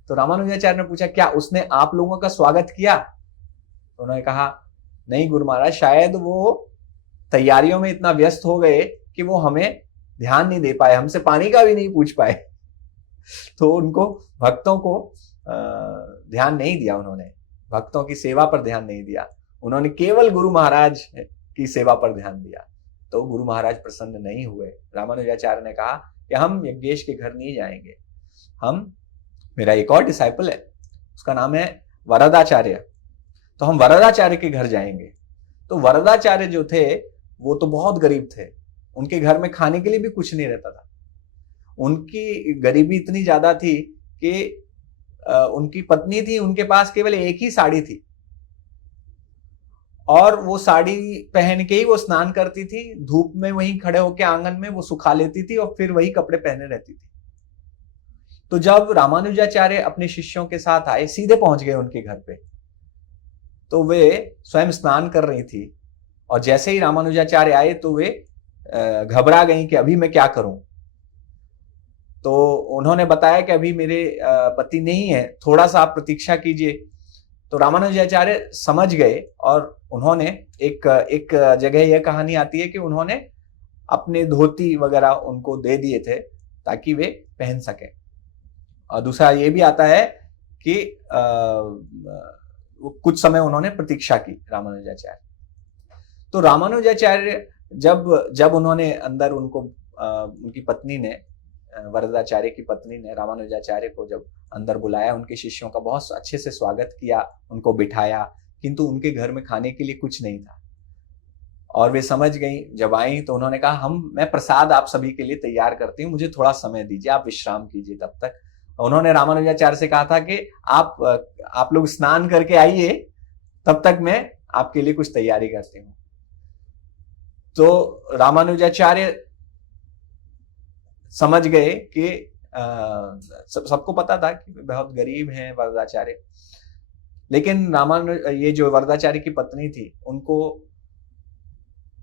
तो रामानुजाचार्य ने पूछा, क्या उसने आप लोगों का स्वागत किया? तो उन्होंने कहा, नहीं गुरु महाराज, शायद वो तैयारियों में इतना व्यस्त हो गए कि वो हमें ध्यान नहीं दे पाए, हमसे पानी का भी नहीं पूछ पाए। तो उनको भक्तों को ध्यान नहीं दिया, उन्होंने भक्तों की सेवा पर ध्यान नहीं दिया, उन्होंने केवल गुरु महाराज की सेवा पर ध्यान दिया। तो गुरु महाराज प्रसन्न नहीं हुए। रामानुजाचार्य ने कहा कि हम यज्ञेश के घर नहीं जाएंगे, मेरा एक और डिसाइपल है, उसका नाम है वरदाचार्य, तो हम वरदाचार्य के घर जाएंगे। तो वरदाचार्य जो थे वो तो बहुत गरीब थे, उनके घर में खाने के लिए भी कुछ नहीं रहता था। उनकी गरीबी इतनी ज्यादा थी कि उनकी पत्नी थी, उनके पास केवल एक ही साड़ी थी और वो साड़ी पहन के ही वो स्नान करती थी, धूप में वहीं खड़े होकर आंगन में वो सुखा लेती थी और फिर वही कपड़े पहने रहती थी। तो जब रामानुजाचार्य अपने शिष्यों के साथ आए, सीधे पहुंच गए उनके घर पे, तो वे स्वयं स्नान कर रही थी और जैसे ही रामानुजाचार्य आए तो वे घबरा गई कि अभी मैं क्या करूं। तो उन्होंने बताया कि अभी मेरे पति नहीं है, थोड़ा सा आप प्रतीक्षा कीजिए। तो रामानुजाचार्य समझ गए और उन्होंने एक जगह यह कहानी आती है कि उन्होंने अपने धोती वगैरह उनको दे दिए थे ताकि वे पहन सकें। और दूसरा ये भी आता है कि कुछ समय उन्होंने प्रतीक्षा की रामानुजाचार्य। तो रामानुजाचार्य जब उन्होंने अंदर उनको उनकी पत्नी ने, वरदाचार्य की पत्नी ने रामानुजाचार्य को जब अंदर बुलाया, उनके शिष्यों का बहुत अच्छे से स्वागत किया, उनको बिठाया, किंतु उनके घर में खाने के लिए कुछ नहीं था। और वे समझ गई, जब आई तो उन्होंने कहा, मैं प्रसाद आप सभी के लिए तैयार करती हूँ, मुझे थोड़ा समय दीजिए, आप विश्राम कीजिए तब तक। उन्होंने रामानुजाचार्य से कहा था कि आप लोग स्नान करके आइए, तब तक मैं आपके लिए कुछ तैयारी करती हूँ। तो रामानुजाचार्य समझ गए कि सबको पता था कि बहुत गरीब हैं वरदाचार्य, लेकिन ये जो वरदाचार्य की पत्नी थी, उनको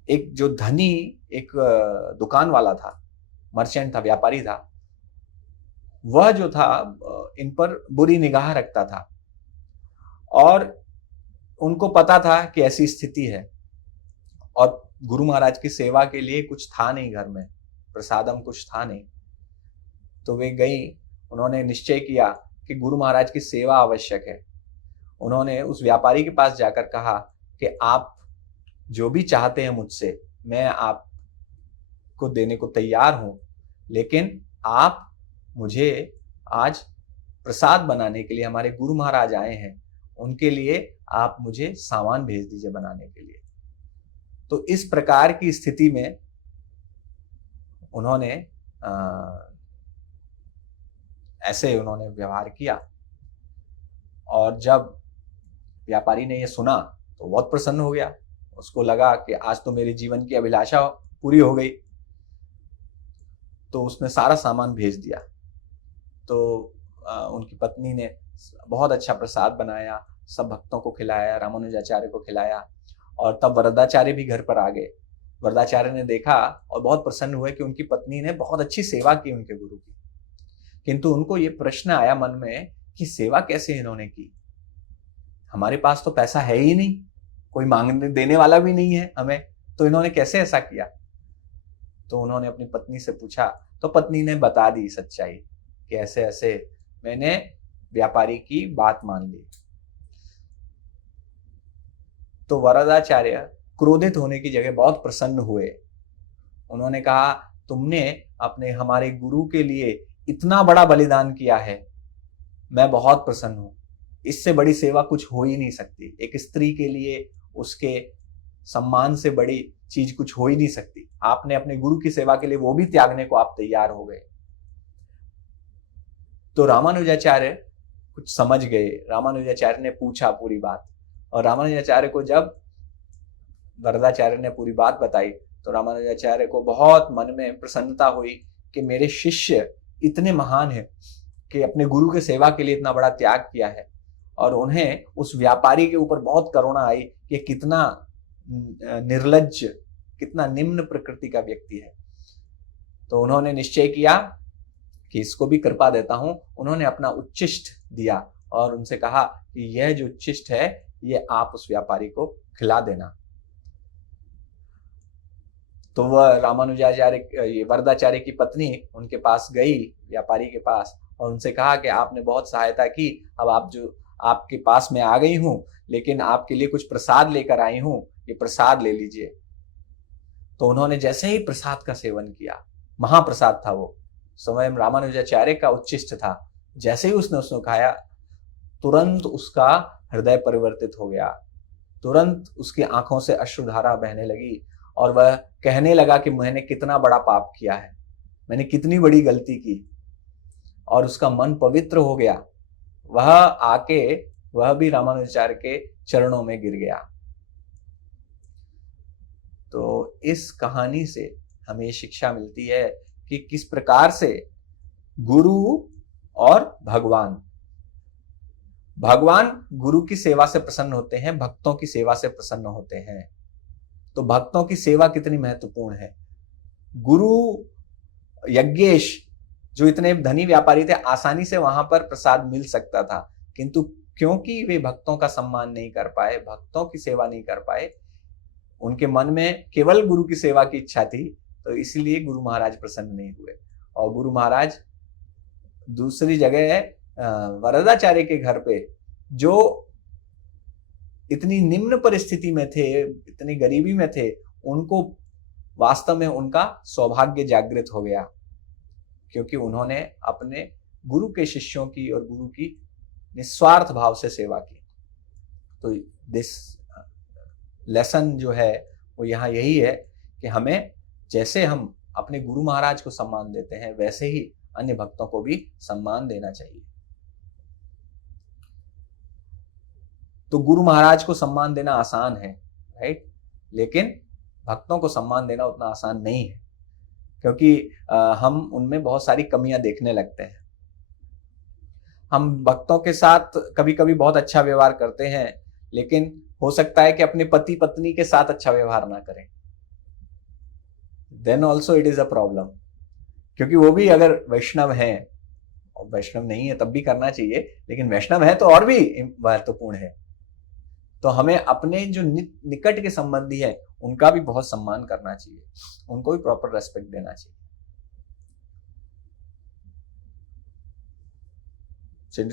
एक जो धनी एक दुकान वाला था, मर्चेंट था, व्यापारी था, वह जो था इन पर बुरी निगाह रखता था और उनको पता था कि ऐसी स्थिति है और गुरु महाराज की सेवा के लिए कुछ था नहीं घर में, प्रसादम कुछ था नहीं। तो वे गई, उन्होंने निश्चय किया कि गुरु महाराज की सेवा आवश्यक है। उन्होंने उस व्यापारी के पास जाकर कहा कि आप जो भी चाहते हैं मुझसे, मैं आपको देने को तैयार हूं, लेकिन आप मुझे आज प्रसाद बनाने के लिए, हमारे गुरु महाराज आए हैं, उनके लिए आप मुझे सामान भेज दीजिए बनाने के लिए। तो इस प्रकार की स्थिति में उन्होंने ऐसे उन्होंने व्यवहार किया और जब व्यापारी ने यह सुना तो बहुत प्रसन्न हो गया। उसको लगा कि आज तो मेरे जीवन की अभिलाषा पूरी हो गई। तो उसने सारा सामान भेज दिया। तो उनकी पत्नी ने बहुत अच्छा प्रसाद बनाया, सब भक्तों को खिलाया, रामानुजाचार्य को खिलाया और तब वरदाचार्य भी घर पर आ गए। वरदाचार्य ने देखा और बहुत प्रसन्न हुए कि उनकी पत्नी ने बहुत अच्छी सेवा की उनके गुरु की, किंतु उनको ये प्रश्न आया मन में कि सेवा कैसे इन्होंने की, हमारे पास तो पैसा है ही नहीं, कोई मांगने देने वाला भी नहीं है हमें, तो इन्होंने कैसे ऐसा किया। तो उन्होंने अपनी पत्नी से पूछा, तो पत्नी ने बता दी सच्चाई कि ऐसे ऐसे मैंने व्यापारी की बात मान ली। तो वरदाचार्य क्रोधित होने की जगह बहुत प्रसन्न हुए। उन्होंने कहा, तुमने अपने हमारे गुरु के लिए इतना बड़ा बलिदान किया है, मैं बहुत प्रसन्न हूं, इससे बड़ी सेवा कुछ हो ही नहीं सकती। एक स्त्री के लिए उसके सम्मान से बड़ी चीज कुछ हो ही नहीं सकती। आपने अपने गुरु की सेवा के लिए वो भी त्यागने को आप तैयार हो गए। तो रामानुजाचार्य कुछ समझ गए। रामानुजाचार्य ने पूछा पूरी बात, और रामानुजाचार्य को जब वरदाचार्य ने पूरी बात बताई तो रामानुजाचार्य को बहुत मन में प्रसन्नता हुई कि मेरे शिष्य इतने महान हैं कि अपने गुरु के सेवा के लिए इतना बड़ा त्याग किया है, और उन्हें उस व्यापारी के ऊपर बहुत करुणा आई कि कितना निर्लज्ज, कितना निम्न प्रकृति का व्यक्ति है। तो उन्होंने निश्चय किया कि इसको भी कृपा देता हूं। उन्होंने अपना उच्छिष्ट दिया और उनसे कहा कि यह जो उच्छिष्ट है ये आप उस व्यापारी को खिला देना। तो वह रामानुजाचार्य, ये वरदाचार्य की पत्नी उनके पास गई, व्यापारी के पास, और उनसे कहा कि आपने बहुत सहायता की, अब आप जो आपके पास में आ गई हूं, लेकिन आपके लिए कुछ प्रसाद लेकर आई हूं, ये प्रसाद ले लीजिए। तो उन्होंने जैसे ही प्रसाद का सेवन किया, महाप्रसाद था वो, स्वयं रामानुजाचार्य का उच्छिष्ट था, जैसे ही उसने खाया तुरंत उसका हृदय परिवर्तित हो गया, तुरंत उसकी आंखों से अश्रुधारा बहने लगी और वह कहने लगा कि मैंने कितना बड़ा पाप किया है, मैंने कितनी बड़ी गलती की, और उसका मन पवित्र हो गया। वह आके वह भी रामानुजाचार्य के चरणों में गिर गया। तो इस कहानी से हमें शिक्षा मिलती है कि किस प्रकार से गुरु और भगवान गुरु की सेवा से प्रसन्न होते हैं, भक्तों की सेवा से प्रसन्न होते हैं। तो भक्तों की सेवा कितनी महत्वपूर्ण है। गुरु यज्ञेश जो इतने धनी व्यापारी थे, आसानी से वहां पर प्रसाद मिल सकता था, किंतु क्योंकि वे भक्तों का सम्मान नहीं कर पाए, भक्तों की सेवा नहीं कर पाए, उनके मन में केवल गुरु की सेवा की इच्छा थी, तो इसलिए गुरु महाराज प्रसन्न नहीं हुए। और गुरु महाराज दूसरी जगह वरदाचार्य के घर पे, जो इतनी निम्न परिस्थिति में थे, इतनी गरीबी में थे, उनको वास्तव में उनका सौभाग्य जागृत हो गया, क्योंकि उन्होंने अपने गुरु के शिष्यों की और गुरु की निस्वार्थ भाव से सेवा की। तो दिस लेसन जो है वो यहाँ यही है कि हमें जैसे हम अपने गुरु महाराज को सम्मान देते हैं, वैसे ही अन्य भक्तों को भी सम्मान देना चाहिए। तो गुरु महाराज को सम्मान देना आसान है, राइट, लेकिन भक्तों को सम्मान देना उतना आसान नहीं है, क्योंकि हम उनमें बहुत सारी कमियां देखने लगते हैं। हम भक्तों के साथ कभी कभी बहुत अच्छा व्यवहार करते हैं, लेकिन हो सकता है कि अपने पति पत्नी के साथ अच्छा व्यवहार ना करें, then also it is a problem, क्योंकि वो भी अगर वैष्णव हैं, और वैष्णव नहीं है तब भी करना चाहिए, लेकिन वैष्णव है तो और भी महत्वपूर्ण है। तो हमें अपने जो निकट के संबंधी है उनका भी बहुत सम्मान करना चाहिए, उनको भी प्रॉपर रेस्पेक्ट देना चाहिए।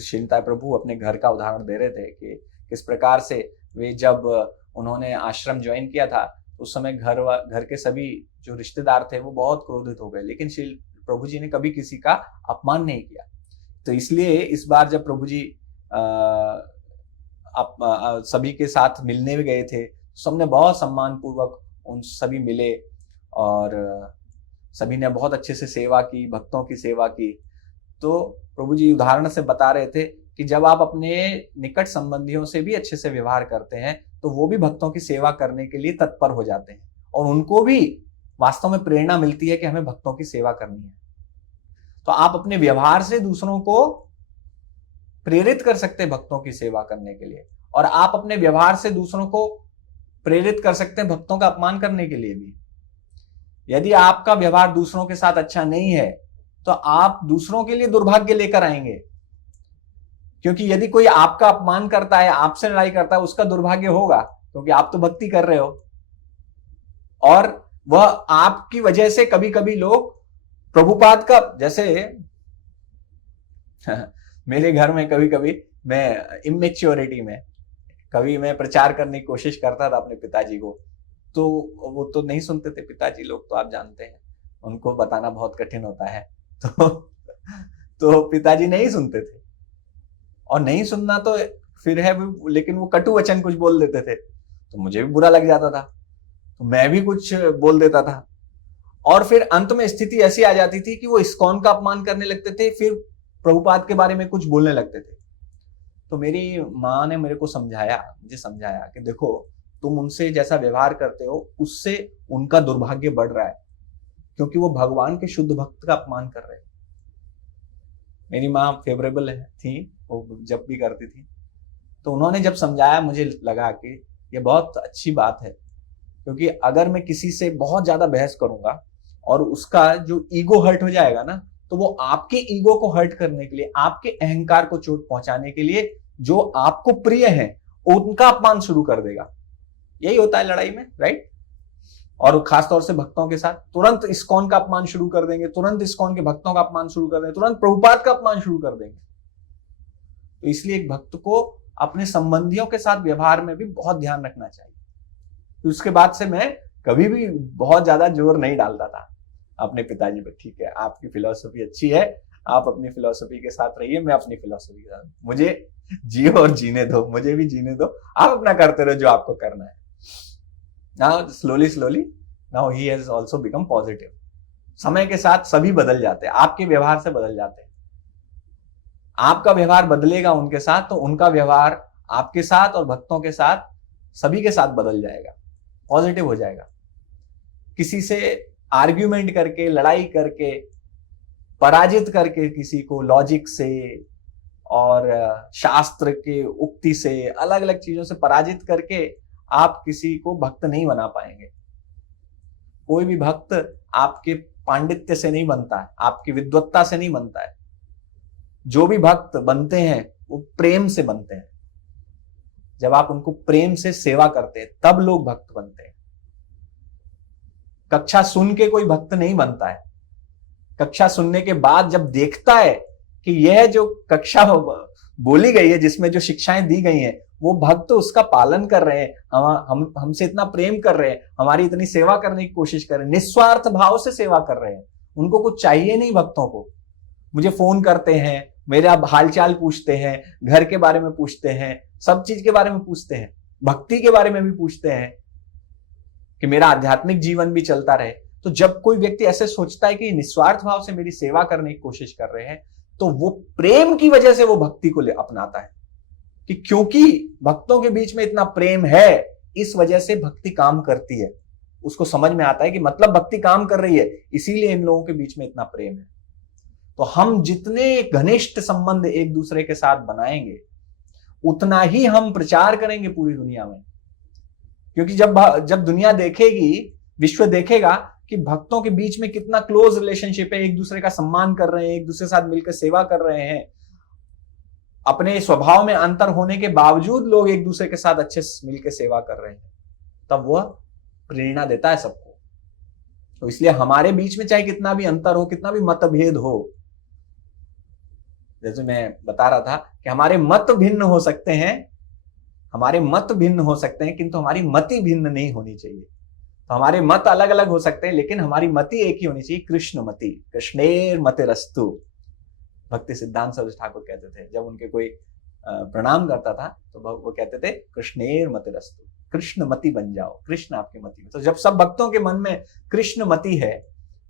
श्रीनिताई प्रभु अपने घर का उदाहरण दे रहे थे कि किस प्रकार से वे जब उन्होंने आश्रम ज्वाइन किया था, उस समय घर के सभी जो रिश्तेदार थे वो बहुत क्रोधित हो गए, लेकिन श्री प्रभु जी ने कभी किसी का अपमान नहीं किया। तो इसलिए इस बार जब प्रभु जी सभी के साथ मिलने भी गए थे, सबने बहुत सम्मान पूर्वक उन सभी मिले और सभी ने बहुत अच्छे से सेवा की, भक्तों की सेवा की। तो प्रभु जी उदाहरण से बता रहे थे कि जब आप अपने निकट संबंधियों से भी अच्छे से व्यवहार करते हैं, तो वो भी भक्तों की सेवा करने के लिए तत्पर हो जाते हैं, और उनको भी वास्तव में प्रेरणा मिलती है कि हमें भक्तों की सेवा करनी है। तो आप अपने व्यवहार से दूसरों को प्रेरित कर सकते हैं भक्तों की सेवा करने के लिए, और आप अपने व्यवहार से दूसरों को प्रेरित कर सकते हैं भक्तों का अपमान करने के लिए भी। यदि आपका व्यवहार दूसरों के साथ अच्छा नहीं है, तो आप दूसरों के लिए दुर्भाग्य लेकर आएंगे, क्योंकि यदि कोई आपका अपमान करता है, आपसे लड़ाई करता है, उसका दुर्भाग्य होगा, क्योंकि आप तो भक्ति कर रहे हो, और वह आपकी वजह से कभी कभी लोग प्रभुपाद का, जैसे मेरे घर में कभी कभी मैं इमेच्योरिटी में कभी मैं प्रचार करने की कोशिश करता था अपने पिताजी को, तो वो तो नहीं सुनते थे। पिताजी लोग तो आप जानते हैं, उनको बताना बहुत कठिन होता है, तो पिताजी नहीं सुनते थे, और नहीं सुनना तो फिर है, लेकिन वो कटु वचन कुछ बोल देते थे, तो मुझे भी बुरा लग जाता था, तो मैं भी कुछ बोल देता था, और फिर अंत में स्थिति ऐसी आ जाती थी कि वो इस्कॉन का अपमान करने लगते थे, फिर प्रभुपाद के बारे में कुछ बोलने लगते थे। तो मेरी माँ ने मुझे समझाया कि देखो, तुम उनसे जैसा व्यवहार करते हो उससे उनका दुर्भाग्य बढ़ रहा है, क्योंकि वो भगवान के शुद्ध भक्त का अपमान कर रहे हैं। मेरी माँ फेवरेबल थी, वो जब भी करती थी, तो उन्होंने जब समझाया, मुझे लगा कि ये बहुत अच्छी बात है, क्योंकि अगर मैं किसी से बहुत ज्यादा बहस करूंगा और उसका जो ईगो हर्ट हो जाएगा ना, तो वो आपके ईगो को हर्ट करने के लिए, आपके अहंकार को चोट पहुंचाने के लिए जो आपको प्रिय है उनका अपमान शुरू कर देगा। यही होता है लड़ाई में, राइट? और खासतौर से भक्तों के साथ तुरंत इस्कॉन का अपमान शुरू कर देंगे, तुरंत इस्कॉन के भक्तों का अपमान शुरू कर देंगे, तुरंत प्रभुपाद का अपमान शुरू कर देंगे। तो इसलिए एक भक्त को अपने संबंधियों के साथ व्यवहार में भी बहुत ध्यान रखना चाहिए। तो उसके बाद से मैं कभी भी बहुत ज्यादा जोर नहीं डालता था अपने पिताजी पर। ठीक है, आपकी फिलॉसफी अच्छी है, आप अपनी फिलॉसफी के साथ रहिए, मैं अपनी फिलॉसफी के साथ, मुझे जियो और जीने दो, मुझे भी जीने दो, आप अपना करते रहो जो आपको करना है। Now slowly now he has also become positive. समय के साथ सभी बदल जाते हैं, आपके व्यवहार से बदल जाते हैं। आपका व्यवहार बदलेगा उनके साथ, तो उनका व्यवहार आपके साथ और भक्तों के साथ, सभी के साथ बदल जाएगा, पॉजिटिव हो जाएगा। किसी से आर्ग्यूमेंट करके, लड़ाई करके, पराजित करके, किसी को लॉजिक से और शास्त्र के उक्ति से, अलग अलग चीजों से पराजित करके आप किसी को भक्त नहीं बना पाएंगे। कोई भी भक्त आपके पांडित्य से नहीं बनता है, आपकी विद्वत्ता से नहीं बनता है। जो भी भक्त बनते हैं वो प्रेम से बनते हैं। जब आप उनको प्रेम से सेवा करते हैं तब लोग भक्त बनते हैं। कक्षा सुन के कोई भक्त नहीं बनता है। कक्षा सुनने के बाद जब देखता है कि यह जो कक्षा बोली गई है, जिसमें जो शिक्षाएं दी गई हैं, वो भक्त उसका पालन कर रहे हैं, हमसे इतना प्रेम कर रहे हैं, हमारी इतनी सेवा करने की कोशिश कर रहे हैं, निस्वार्थ भाव से सेवा कर रहे हैं, उनको कुछ चाहिए नहीं। भक्तों को मुझे फोन करते हैं, मेरा हालचाल पूछते हैं, घर के बारे में पूछते हैं, सब चीज के बारे में पूछते हैं, भक्ति के बारे में भी पूछते हैं कि मेरा आध्यात्मिक जीवन भी चलता रहे। तो जब कोई व्यक्ति ऐसे सोचता है कि निस्वार्थ भाव से मेरी सेवा करने की कोशिश कर रहे हैं, तो वो प्रेम की वजह से वो भक्ति को अपनाता है कि क्योंकि भक्तों के बीच में इतना प्रेम है, इस वजह से भक्ति काम करती है। उसको समझ में आता है कि मतलब भक्ति काम कर रही है, इसीलिए इन लोगों के बीच में इतना प्रेम है। तो हम जितने घनिष्ठ संबंध एक दूसरे के साथ बनाएंगे, उतना ही हम प्रचार करेंगे पूरी दुनिया में। क्योंकि जब दुनिया देखेगी, विश्व देखेगा कि भक्तों के बीच में कितना क्लोज रिलेशनशिप है, एक दूसरे का सम्मान कर रहे हैं, एक दूसरे के साथ मिलकर सेवा कर रहे हैं, अपने स्वभाव में अंतर होने के बावजूद लोग एक दूसरे के साथ अच्छे मिलकर सेवा कर रहे हैं, तब वह प्रेरणा देता है सबको। तो इसलिए हमारे बीच में चाहे कितना भी अंतर हो, कितना भी मतभेद हो, जैसे मैं बता रहा था कि हमारे मत भिन्न हो सकते हैं, किंतु हमारी मति भिन्न नहीं होनी चाहिए। तो हमारे मत अलग अलग हो सकते हैं, लेकिन हमारी मति एक ही होनी चाहिए, कृष्ण मति, कृष्णेर मतिरस्तु। भक्ति सिद्धांत सरस्वती ठाकुर कहते थे, जब उनके कोई प्रणाम करता था तो वो कहते थे कृष्णेर मतिरस्तु, कृष्ण मति बन जाओ, कृष्ण आपके मति में। तो जब सब भक्तों के मन में कृष्ण मति है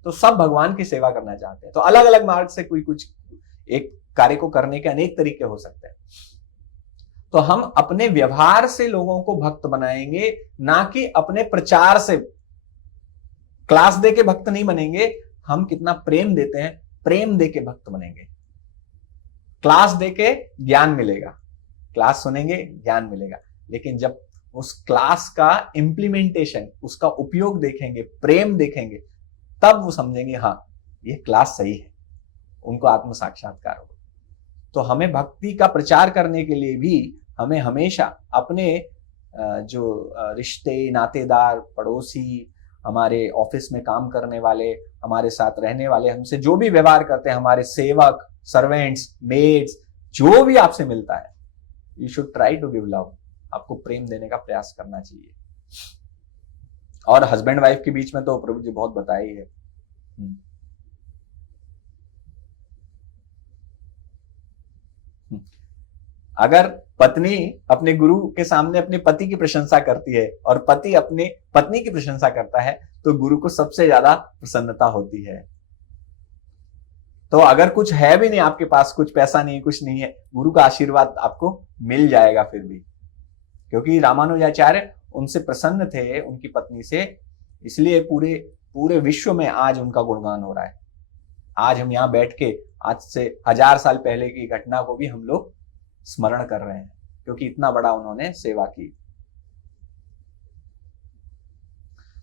तो सब भगवान की सेवा करना चाहते हैं। तो अलग अलग मार्ग से कोई कुछ एक कार्य को करने के अनेक तरीके हो सकते हैं। तो हम अपने व्यवहार से लोगों को भक्त बनाएंगे, ना कि अपने प्रचार से। क्लास दे के भक्त नहीं बनेंगे, हम कितना प्रेम देते हैं, प्रेम दे के भक्त बनेंगे। क्लास दे के ज्ञान मिलेगा, क्लास सुनेंगे ज्ञान मिलेगा, लेकिन जब उस क्लास का इंप्लीमेंटेशन, उसका उपयोग देखेंगे, प्रेम देखेंगे, तब वो समझेंगे हाँ ये क्लास सही है, उनको आत्म साक्षात्कार होगा। तो हमें भक्ति का प्रचार करने के लिए भी हमें हमेशा अपने जो रिश्ते, नातेदार, पड़ोसी, हमारे ऑफिस में काम करने वाले, हमारे साथ रहने वाले, हमसे जो भी व्यवहार करते हैं, हमारे सेवक, सर्वेंट्स, मेड्स, जो भी आपसे मिलता है, you should try to give love. आपको प्रेम देने का प्रयास करना चाहिए। और हस्बैंड वाइफ के बीच में तो प्रभु जी बहुत बताया ही है। अगर पत्नी अपने गुरु के सामने अपने पति की प्रशंसा करती है और पति अपने पत्नी की प्रशंसा करता है, तो गुरु को सबसे ज्यादा प्रसन्नता होती है। तो अगर कुछ है भी नहीं आपके पास, कुछ पैसा नहीं, कुछ नहीं है, गुरु का आशीर्वाद आपको मिल जाएगा फिर भी, क्योंकि रामानुजाचार्य उनसे प्रसन्न थे, उनकी पत्नी से, इसलिए पूरे विश्व में आज उनका गुणगान हो रहा है। आज हम यहाँ बैठ के आज से 1000 साल पहले की घटना को भी हम लोग स्मरण कर रहे हैं, क्योंकि इतना बड़ा उन्होंने सेवा की।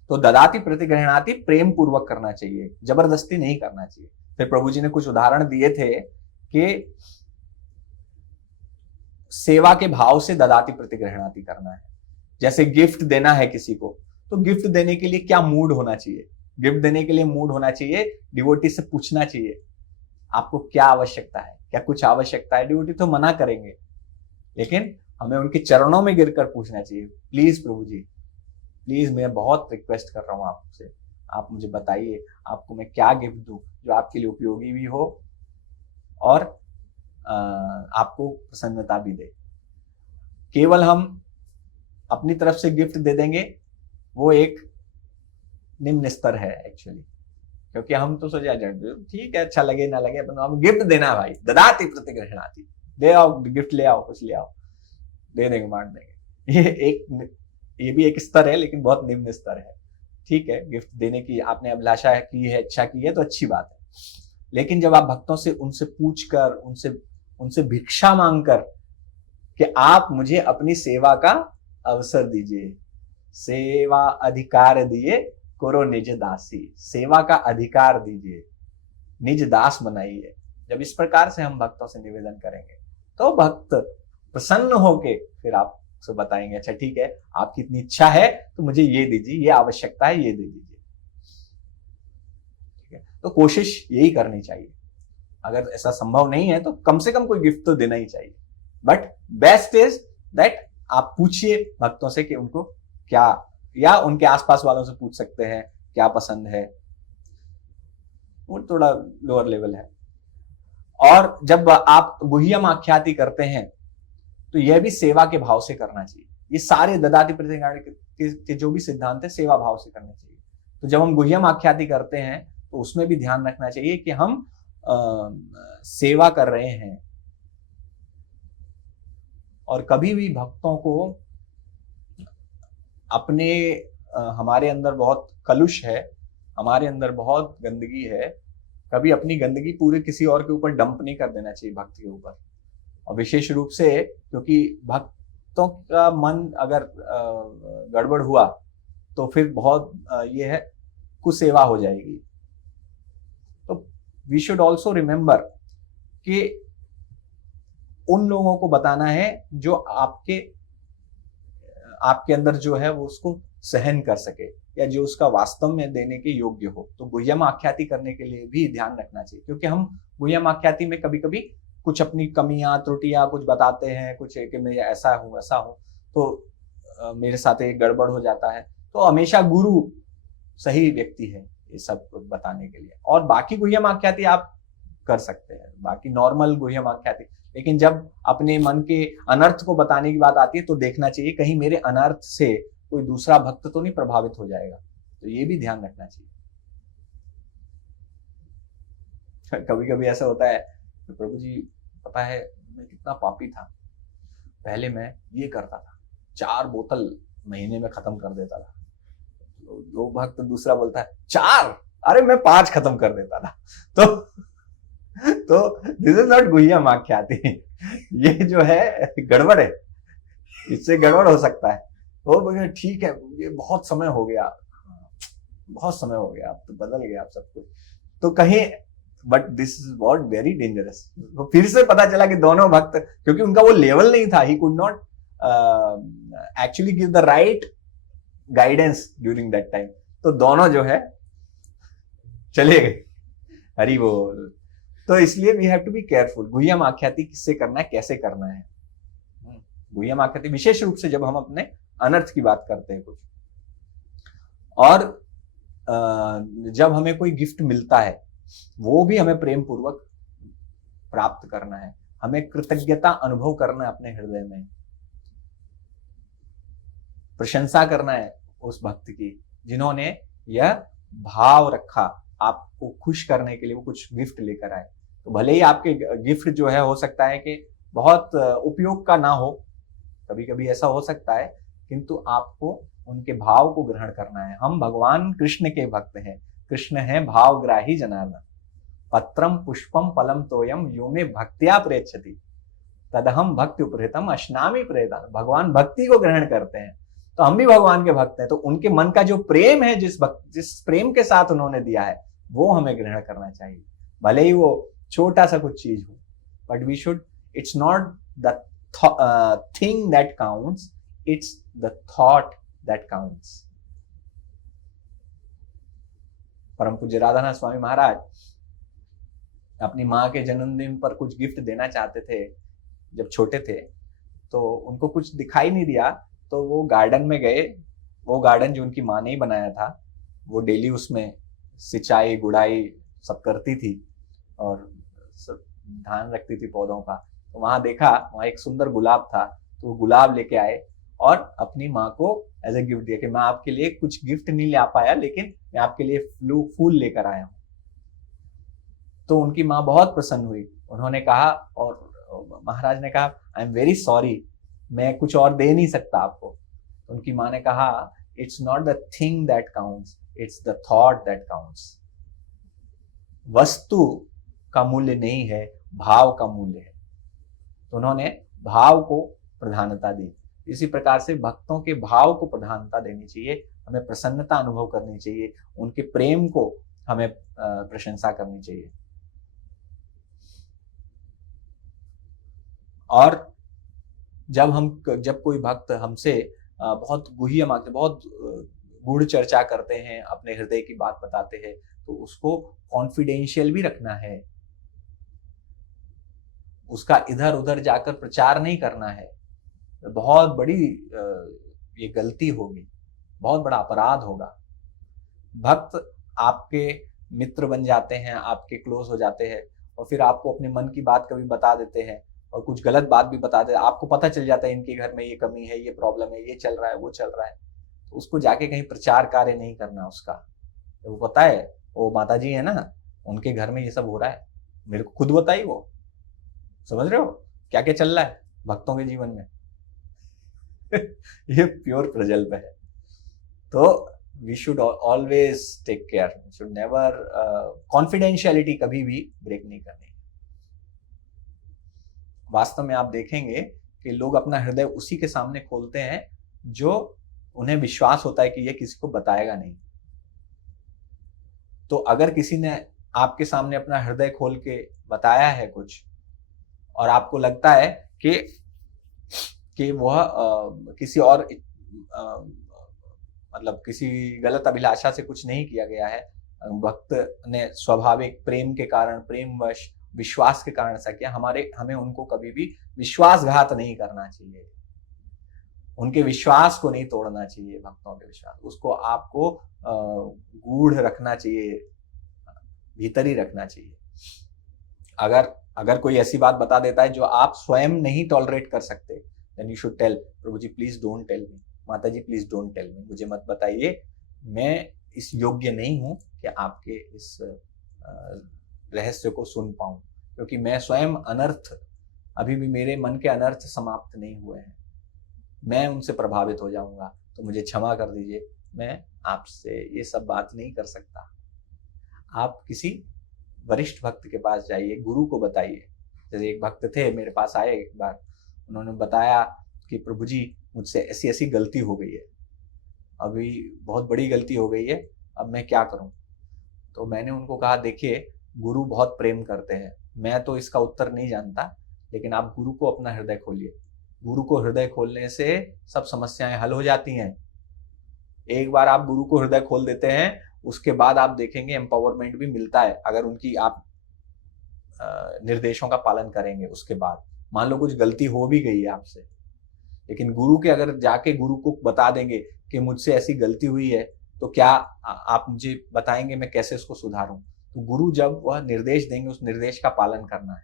तो ददाति प्रतिग्रहणाति प्रेम पूर्वक करना चाहिए, जबरदस्ती नहीं करना चाहिए। फिर प्रभु जी ने कुछ उदाहरण दिए थे कि सेवा के भाव से ददाति प्रतिग्रहणाति करना है। जैसे गिफ्ट देना है किसी को, तो गिफ्ट देने के लिए क्या मूड होना चाहिए? गिफ्ट देने के लिए मूड होना चाहिए, डिवोटी से पूछना चाहिए आपको क्या आवश्यकता है, क्या कुछ आवश्यकता है। डिवोटी तो मना करेंगे, लेकिन हमें उनके चरणों में गिरकर पूछना चाहिए, प्लीज प्रभु जी, प्लीज मैं बहुत रिक्वेस्ट कर रहा हूं आपसे, आप मुझे बताइए आपको मैं क्या गिफ्ट दूं जो आपके लिए उपयोगी भी हो और आपको प्रसन्नता भी दे। केवल हम अपनी तरफ से गिफ्ट दे देंगे, वो एक निम्न स्तर है एक्चुअली, क्योंकि हम तो सोचा ठीक है अच्छा लगे ना लगे, अपन हम गिफ्ट देना भाई, ददाति प्रतिग्रहणाति, ले आओ गिफ्ट, ले आओ कुछ ले आओ, दे देंगे बांट देंगे। ये भी एक स्तर है, लेकिन बहुत निम्न स्तर है। ठीक है, गिफ्ट देने की आपने अभिलाषा की है, इच्छा की है तो अच्छी बात है, लेकिन जब आप भक्तों से उनसे पूछकर, उनसे भिक्षा मांगकर कि आप मुझे अपनी सेवा का अवसर दीजिए, सेवा अधिकार दिए करो निज दासी, सेवा का अधिकार दीजिए, निज दास बनाइए, जब इस प्रकार से हम भक्तों से निवेदन करेंगे तो भक्त प्रसन्न होके फिर आपसे बताएंगे अच्छा ठीक है आपकी इतनी इच्छा है तो मुझे ये दीजिए, ये आवश्यकता है, ये दे दीजिए। ठीक है, तो कोशिश यही करनी चाहिए। अगर ऐसा संभव नहीं है तो कम से कम कोई गिफ्ट तो देना ही चाहिए, बट बेस्ट इज दैट आप पूछिए भक्तों से कि उनको क्या, या उनके आसपास वालों से पूछ सकते हैं क्या पसंद है, वो थोड़ा लोअर लेवल है। और जब आप गुह्यम आख्याति करते हैं तो यह भी सेवा के भाव से करना चाहिए। ये सारे ददाति प्रतिग्रहणाति के जो भी सिद्धांत है सेवा भाव से करने चाहिए। तो जब हम गुह्यम आख्याति करते हैं तो उसमें भी ध्यान रखना चाहिए कि हम सेवा कर रहे हैं, और कभी भी भक्तों को अपने हमारे अंदर बहुत कलुष है, हमारे अंदर बहुत गंदगी है, कभी अपनी गंदगी पूरे किसी और के ऊपर डंप नहीं कर देना चाहिए भक्त के ऊपर। और विशेष रूप से क्योंकि भक्तों का मन अगर गड़बड़ हुआ तो फिर बहुत ये है कुसेवा हो जाएगी। तो वी शुड ऑल्सो रिमेंबर कि उन लोगों को बताना है जो आपके अंदर जो है वो उसको सहन कर सके, या जो उसका वास्तव में देने के योग्य हो। तो गुह्यम आख्याति करने के लिए भी ध्यान रखना चाहिए, क्योंकि हम गुह्यम आख्याति में कभी कभी कुछ अपनी कमियां त्रुटियां कुछ बताते हैं, कुछ कि मैं ऐसा हूं ऐसा हूं, तो मेरे साथ एक गड़बड़ हो जाता है। तो हमेशा गुरु सही व्यक्ति है ये सब बताने के लिए। और बाकी गुह्यम आख्याति आप कर सकते हैं, बाकी नॉर्मल गुह्यम आख्याति, लेकिन जब अपने मन के अनर्थ को बताने की बात आती है तो देखना चाहिए कहीं मेरे अनर्थ से कोई दूसरा भक्त तो नहीं प्रभावित हो जाएगा, तो ये भी ध्यान रखना चाहिए। कभी कभी ऐसा होता है तो प्रभु जी पता है मैं कितना पापी था, पहले मैं ये करता था 4 बोतल महीने में खत्म कर देता था। दो भक्त दूसरा बोलता है 4, अरे मैं 5 खत्म कर देता था। तो दिस इज नॉट गुह्यम आख्याति, ये जो है गड़बड़ है, इससे गड़बड़ हो सकता है। वो बोले ठीक है ये बहुत समय हो गया, बहुत समय हो गया, अब तो बदल गया आप सब कुछ, तो कहीं but this is what very dangerous. तो फिर से पता चला कि दोनों भक्त, क्योंकि उनका वो लेवल नहीं था, he could not actually give the right guidance during that time, तो दोनों जो है चले गए। हरि बोल। तो इसलिए we have to be careful, गुह्यम आख्याति किससे करना है, कैसे करना है। गुह्यम आख्याति विशेष रूप से जब हम अपने अनर्थ की बात करते हैं कुछ, और जब हमें कोई गिफ्ट मिलता है वो भी हमें प्रेम पूर्वक प्राप्त करना है, हमें कृतज्ञता अनुभव करना है अपने हृदय में, प्रशंसा करना है उस भक्त की जिन्होंने यह भाव रखा आपको खुश करने के लिए वो कुछ गिफ्ट लेकर आए। तो भले ही आपके गिफ्ट जो है हो सकता है कि बहुत उपयोग का ना हो, कभी कभी ऐसा हो सकता है, किंतु आपको उनके भाव को ग्रहण करना है। हम भगवान कृष्ण के भक्त हैं, कृष्ण है भावग्राही जनार्दन, पत्रम पुष्पम फलम तोयम यो में भक्त्या प्रेक्षति तदहम भक्ति उपहृतम अश्नामि प्रेदान। भगवान भक्ति को ग्रहण करते हैं, तो हम भी भगवान के भक्त हैं, तो उनके मन का जो प्रेम है, जिस प्रेम के साथ उन्होंने दिया है वो हमें ग्रहण करना चाहिए। भले ही वो छोटा सा कुछ चीज हो, but we should, it's not the thing that counts, it's the thought that counts. परम पूज्य राधानाथ स्वामी महाराज अपनी माँ के जन्मदिन पर कुछ गिफ्ट देना चाहते थे जब छोटे थे, तो उनको कुछ दिखाई नहीं दिया, तो वो गार्डन में गए। वो गार्डन जो उनकी माँ ने ही बनाया था, वो डेली उसमें सिंचाई गुड़ाई सब करती थी और सब ध्यान रखती थी पौधों का। तो वहां देखा, वहां एक सुंदर गुलाब था, तो वो गुलाब लेके आए और अपनी माँ को एज ए गिफ्ट दिया कि मैं आपके लिए कुछ गिफ्ट नहीं ला पाया, लेकिन मैं आपके लिए फूल लेकर आया हूँ। तो उनकी माँ बहुत प्रसन्न हुई। उन्होंने कहा, और महाराज ने कहा, आई एम वेरी सॉरी, मैं कुछ और दे नहीं सकता आपको। उनकी माँ ने कहा, it's not the thing that counts, it's the thought that counts. वस्तु का मूल्य नहीं है, भाव का मूल्य है। तो उन्होंने भाव को प्रधानता दी। इसी प्रकार से भक्तों के भाव को प्रधानता देनी चाहिए, हमें प्रसन्नता अनुभव करनी चाहिए, उनके प्रेम को हमें प्रशंसा करनी चाहिए। और जब कोई भक्त हमसे बहुत गुह्यम, बहुत गूढ़ चर्चा करते हैं, अपने हृदय की बात बताते हैं, तो उसको कॉन्फिडेंशियल भी रखना है, उसका इधर उधर जाकर प्रचार नहीं करना है। बहुत बड़ी ये गलती होगी, बहुत बड़ा अपराध होगा। भक्त आपके मित्र बन जाते हैं, आपके क्लोज हो जाते हैं, और फिर आपको अपने मन की बात कभी बता देते हैं और कुछ गलत बात भी बता देते हैं। आपको पता चल जाता है इनके घर में ये कमी है, ये प्रॉब्लम है, ये चल रहा है, वो चल रहा है, तो उसको जाके कहीं प्रचार कार्य नहीं करना उसका। वो पता है, वो माता जी है ना, उनके घर में ये सब हो रहा है, मेरे को खुद बताई, वो समझ रहे हो क्या क्या चल रहा है भक्तों के जीवन में। ये प्योर प्रजल्प है। तो we should always take care, should never, confidentiality कभी भी ब्रेक नहीं करनी। वास्तव में आप देखेंगे कि लोग अपना हृदय उसी के सामने खोलते हैं जो उन्हें विश्वास होता है कि ये किसी को बताएगा नहीं। तो अगर किसी ने आपके सामने अपना हृदय खोल के बताया है कुछ, और आपको लगता है कि वह किसी और मतलब किसी गलत अभिलाषा से कुछ नहीं किया गया है, भक्त ने स्वाभाविक प्रेम के कारण, प्रेमवश विश्वास के कारण ऐसा किया, हमें उनको कभी भी विश्वासघात नहीं करना चाहिए, उनके विश्वास को नहीं तोड़ना चाहिए। भक्तों के विश्वास, उसको आपको गूढ़ रखना चाहिए, भीतर ही रखना चाहिए। अगर कोई ऐसी बात बता देता है जो आप स्वयं नहीं टॉलरेट कर सकते, देन यू शुड टेल, प्रभु जी प्लीज डोंट टेल मी, माता जी प्लीज डोंट टेल मी, मुझे मत बताइए, मैं इस योग्य नहीं हूं कि आपके इस रहस्य को सुन पाऊं, क्योंकि मैं स्वयं अनर्थ, अभी भी मेरे मन के अनर्थ समाप्त नहीं हुए हैं, मैं उनसे प्रभावित हो जाऊंगा, तो मुझे क्षमा कर दीजिए, मैं आपसे ये सब बात नहीं कर सकता। आप किसी वरिष्ठ भक्त के पास जाइए, गुरु को बताइए। जैसे एक भक्त थे मेरे पास आए एक बार, उन्होंने बताया कि प्रभु जी मुझसे ऐसी ऐसी गलती हो गई है, अभी बहुत बड़ी गलती हो गई है, अब मैं क्या करूं। तो मैंने उनको कहा, देखिए गुरु बहुत प्रेम करते हैं, मैं तो इसका उत्तर नहीं जानता, लेकिन आप गुरु को अपना हृदय खोलिए। गुरु को हृदय खोलने से सब समस्याएं हल हो जाती हैं। एक बार आप गुरु को हृदय खोल देते हैं, उसके बाद आप देखेंगे एम्पावरमेंट भी मिलता है, अगर उनकी आप निर्देशों का पालन करेंगे। उसके बाद मान लो कुछ गलती हो भी गई है आपसे, लेकिन गुरु के अगर जाके गुरु को बता देंगे कि मुझसे ऐसी गलती हुई है, तो क्या आप मुझे बताएंगे मैं कैसे उसको सुधारूं। तो गुरु जब वह निर्देश देंगे, उस निर्देश का पालन करना है,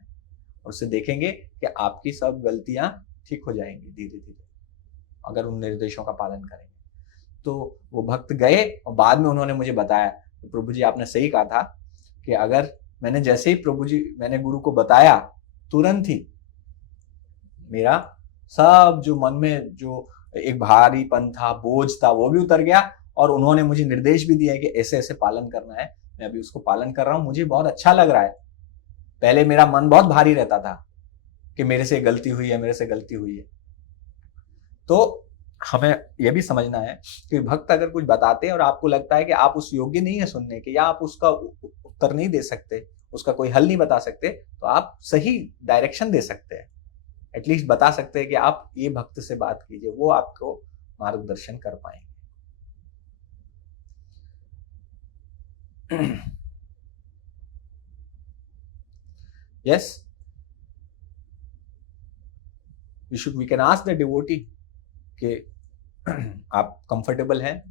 और उससे देखेंगे कि आपकी सब गलतियां ठीक हो जाएंगी धीरे धीरे, अगर उन निर्देशों का पालन करेंगे। तो वो भक्त गए और बाद में उन्होंने मुझे बताया, तो प्रभु जी आपने सही कहा था कि अगर मैंने जैसे ही मैंने गुरु को बताया, तुरंत ही मेरा सब जो मन में जो एक भारीपन था, बोझ था, वो भी उतर गया, और उन्होंने मुझे निर्देश भी दिया कि ऐसे ऐसे पालन करना है। मैं अभी उसको पालन कर रहा हूं, मुझे बहुत अच्छा लग रहा है। पहले मेरा मन बहुत भारी रहता था कि मेरे से गलती हुई है, मेरे से गलती हुई है। तो हमें यह भी समझना है कि भक्त अगर कुछ बताते हैं और आपको लगता है कि आप उस योग्य नहीं है सुनने के, या आप उसका उत्तर नहीं दे सकते, उसका कोई हल नहीं बता सकते, तो आप सही डायरेक्शन दे सकते हैं, एटलीस्ट बता सकते हैं कि आप ये भक्त से बात कीजिए, वो आपको मार्गदर्शन कर पाएंगे। Yes, we can ask the devotee कि आप कंफर्टेबल हैं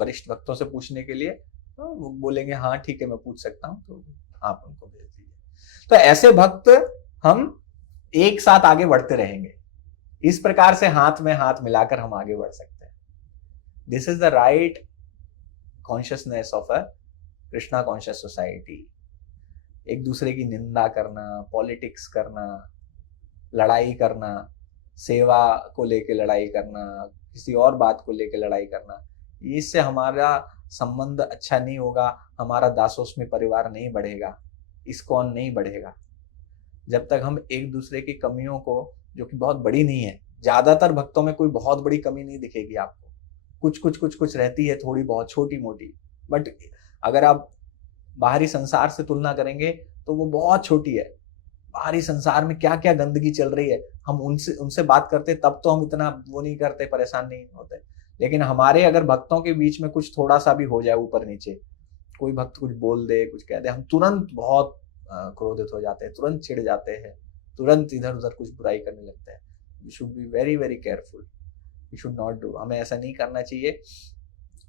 वरिष्ठ भक्तों से पूछने के लिए, तो वो बोलेंगे हाँ ठीक है मैं पूछ सकता हूं, तो आप उनको भेज दीजिए। तो ऐसे भक्त हम एक साथ आगे बढ़ते रहेंगे, इस प्रकार से हाथ में हाथ मिलाकर हम आगे बढ़ सकते हैं। This is the right consciousness of a Krishna conscious society. एक दूसरे की निंदा करना, पॉलिटिक्स करना, लड़ाई करना, सेवा को लेके लड़ाई करना, किसी और बात को लेके लड़ाई करना, इससे हमारा संबंध अच्छा नहीं होगा, हमारा दासोस्मी परिवार नहीं बढ़ेगा, इस्कॉन नहीं बढ़ेगा। जब तक हम एक दूसरे की कमियों को, जो कि बहुत बड़ी नहीं है, ज्यादातर भक्तों में कोई बहुत बड़ी कमी नहीं दिखेगी आपको, कुछ रहती है, थोड़ी बहुत छोटी मोटी, बट अगर आप बाहरी संसार से तुलना करेंगे तो वो बहुत छोटी है। बाहरी संसार में क्या क्या गंदगी चल रही है, हम उनसे बात करते तब तो हम इतना वो नहीं करते, परेशान नहीं होते, लेकिन हमारे अगर भक्तों के बीच में कुछ थोड़ा सा भी हो जाए ऊपर नीचे, कोई भक्त कुछ बोल दे, कुछ कह दे, हम तुरंत बहुत क्रोधित हो जाते हैं, तुरंत चिढ़ जाते हैं, तुरंत इधर उधर कुछ बुराई करने लगते हैं। We should be very very careful, we should not do, हमें ऐसा नहीं करना चाहिए।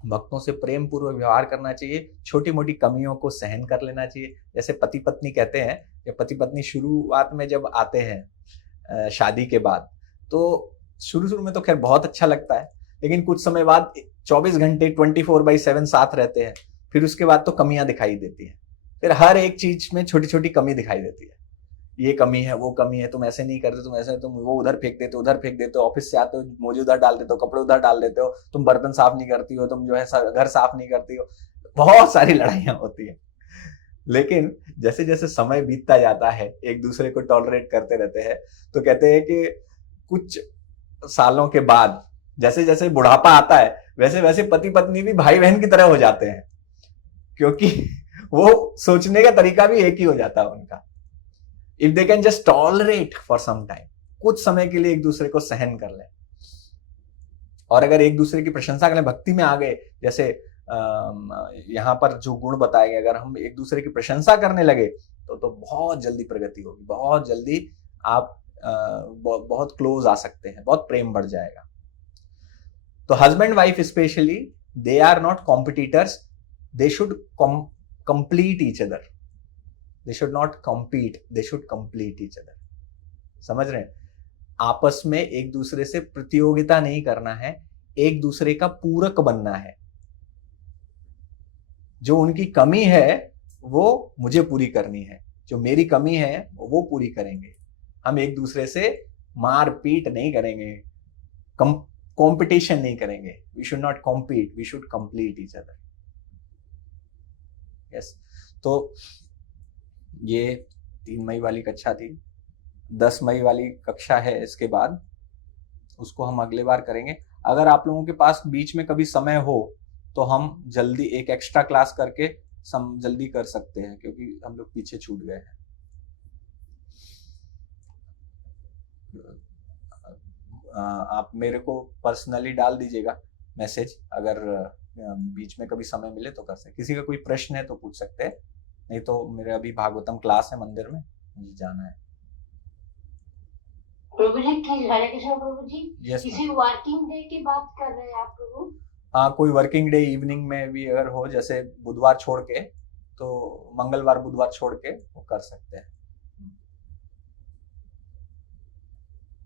भक्तों से प्रेम पूर्वक व्यवहार करना चाहिए, छोटी मोटी कमियों को सहन कर लेना चाहिए। जैसे पति पत्नी कहते हैं, कि पति पत्नी शुरुआत में जब आते हैं शादी के बाद, तो शुरू में तो खैर बहुत अच्छा लगता है, लेकिन कुछ समय बाद 24 घंटे 24/7 साथ रहते हैं, फिर उसके बाद तो कमियां दिखाई देती हैं, फिर हर एक चीज में छोटी छोटी कमी दिखाई देती है, ये कमी है, वो कमी है, तुम ऐसे नहीं करते, तुम ऐसे, तुम वो उधर फेंक देते हो, उधर फेंक देते हो, ऑफिस से आते हो मोजे उधर डाल देते हो, कपड़े उधर डाल देते हो, तुम बर्तन साफ नहीं करती हो, तुम जो है घर साफ नहीं करती हो, बहुत सारी लड़ाइयां होती है। लेकिन जैसे जैसे समय बीतता जाता है, एक दूसरे को टॉलरेट करते रहते हैं, तो कहते हैं कि कुछ सालों के बाद जैसे जैसे बुढ़ापा आता है, वैसे वैसे पति पत्नी भी भाई बहन की तरह हो जाते हैं, क्योंकि वो सोचने का तरीका भी एक ही हो जाता है उनका। If they can just tolerate for some time, कुछ समय के लिए एक दूसरे को सहन कर लें, और अगर एक दूसरे की प्रशंसा कर लें, भक्ति में आ गए, जैसे यहाँ पर जो गुण बताए गए, अगर हम एक दूसरे की प्रशंसा करने लगे तो बहुत जल्दी प्रगति होगी, बहुत जल्दी आप बहुत क्लोज आ सकते हैं, बहुत प्रेम बढ़ जाएगा। तो husband wife specially, they are not competitors, they should complete each other, they should not compete, they should complete each other। समझ रहे हैं? आपस में एक दूसरे से प्रतियोगिता नहीं करना है, एक दूसरे का पूरक बनना है। जो उनकी कमी है वो मुझे पूरी करनी है, जो मेरी कमी है वो पूरी करेंगे। हम एक दूसरे से मारपीट नहीं करेंगे, कंपटीशन नहीं करेंगे। We should not compete, we should complete each other. Yes, तो ये 3 मई वाली कक्षा थी। 10 मई वाली कक्षा है इसके बाद, उसको हम अगले बार करेंगे। अगर आप लोगों के पास बीच में कभी समय हो तो हम जल्दी एक एक्स्ट्रा क्लास करके जल्दी कर सकते हैं, क्योंकि हम लोग पीछे छूट गए हैं। आप मेरे को पर्सनली डाल दीजिएगा मैसेज, अगर बीच में कभी समय मिले तो कर सकते। किसी का कोई प्रश्न है तो पूछ सकते हैं, नहीं तो मेरे अभी भागवतम क्लास है मंदिर में, मुझे जाना है। प्रभु जी की हरे कृष्ण प्रभु जी। Yes, किसी वर्किंग डे की बात कर रहे हैं आप प्रभु? हाँ, कोई वर्किंग डे इवनिंग में भी अगर हो, जैसे बुधवार छोड़ के, तो मंगलवार बुधवार छोड़ के वो कर सकते हैं।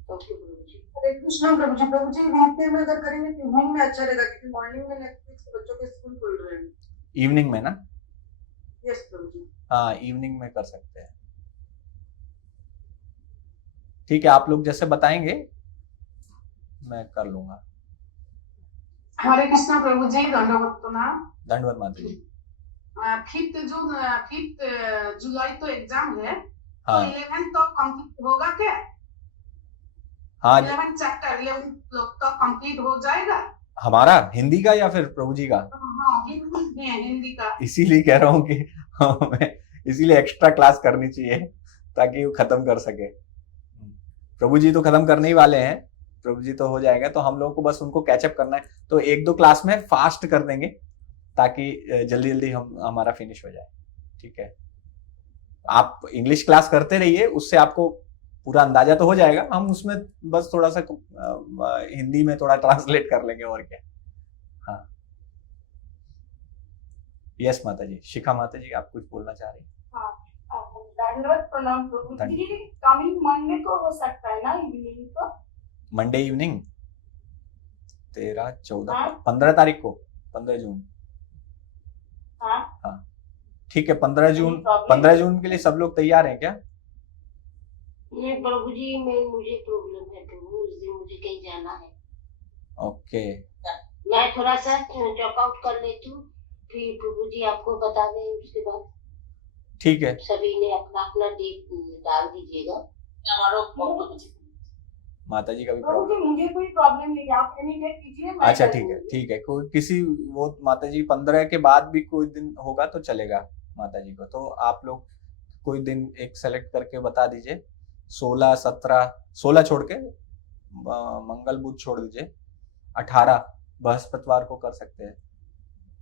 ओके प्रभु जी। हरे कृष्ण प्रभु जी। प्रभु जी वीकडे में अगर करेंगे तो इवनिंग में अच्छा रहेगा, क्योंकि मॉर्निंग में नेक्स्ट वीक से बच्चों के स्कूल खुल रहे हैं। इवनिंग में ना? यस प्रभु जी। हाँ, इवनिंग में कर सकते हैं। ठीक है, आप लोग जैसे बताएंगे मैं कर लूंगा। हरे कृष्ण प्रभु जी, दंडवत प्रणाम। दंडवत माता जी। 5 जुलाई तो एग्जाम है, हाँ तो 11 तो कंप्लीट होगा क्या? हाँ, 11 चैप्टर 11 तो कंप्लीट हो जाएगा हमारा हिंदी का या फिर प्रभु जी का? हाँ, हिंदी का। इसीलिए कह रहा हूँ कि हमें इसीलिए एक्स्ट्रा क्लास करनी चाहिए ताकि वो खत्म कर सके। प्रभु जी तो खत्म करने ही वाले हैं, प्रभु जी तो हो जाएगा, तो हम लोगों को बस उनको कैचअप करना है। तो एक दो क्लास में फास्ट कर देंगे ताकि जल्दी जल्दी हमारा फिनिश हो जाए। ठीक है, आप इंग्लिश क्लास करते रहिए, उससे आपको पूरा अंदाजा तो हो जाएगा। हम उसमें बस थोड़ा सा हिंदी में थोड़ा ट्रांसलेट कर लेंगे और क्या। हाँ, यस माता जी। शिखा माता जी, आप कुछ बोलना चाह रही हैं? धन्यवाद, प्रणाम प्रभु जी। कमिंग मंडे को हो सकता है ना इवनिंग को? मंडे इवनिंग 13, 14, हाँ। 15 तारीख को, 15 जून। हाँ, ठीक है, 15 जून, 15 जून के लिए सब लोग तैयार हैं क्या? नहीं प्रभु जी, मुझे प्रॉब्लम है प्रभु, उस दिन मुझे कहीं जाना है। ओके, मैं थोड़ा सा चेकआउट कर लेती हूँ, फिर प्रभु जी आपको बता दें, उसके बाद ठीक है। सभी ने अपना अपना डेट डाल दीजिएगा। माता जी का भी प्रभु जी प्रॉब्लम? मुझे कोई प्रॉब्लम नहीं है, आप एनी डेट कीजिए, मैं अच्छा कर ठीक है, दूंगी। ठीक है। कोई किसी वो माता जी 15 के बाद भी कोई दिन होगा तो चलेगा माता जी को, तो आप लोग कोई दिन एक सेलेक्ट करके बता दीजिए। 16, 17, 16 छोड़ के मंगल बुध छोड़ दीजिए, 18 बृहस्पतिवार को कर सकते हैं,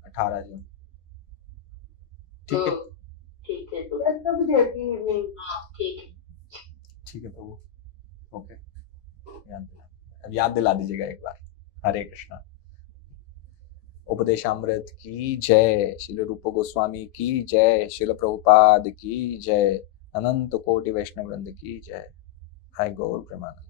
18 जून। ठीक है, ठीक है तो यस प्रभु जी, evening। हाँ ठीक है। ठीक है प्रभु। ओके, याद दिला दीजिएगा एक बार। हरे कृष्णा। उपदेशामृत की जय, श्रील रूप गोस्वामी की जय, श्रील प्रभुपाद की जय, अनंत कोटि वैष्णव वृंद की जय। हाय गौर प्रेमानंद।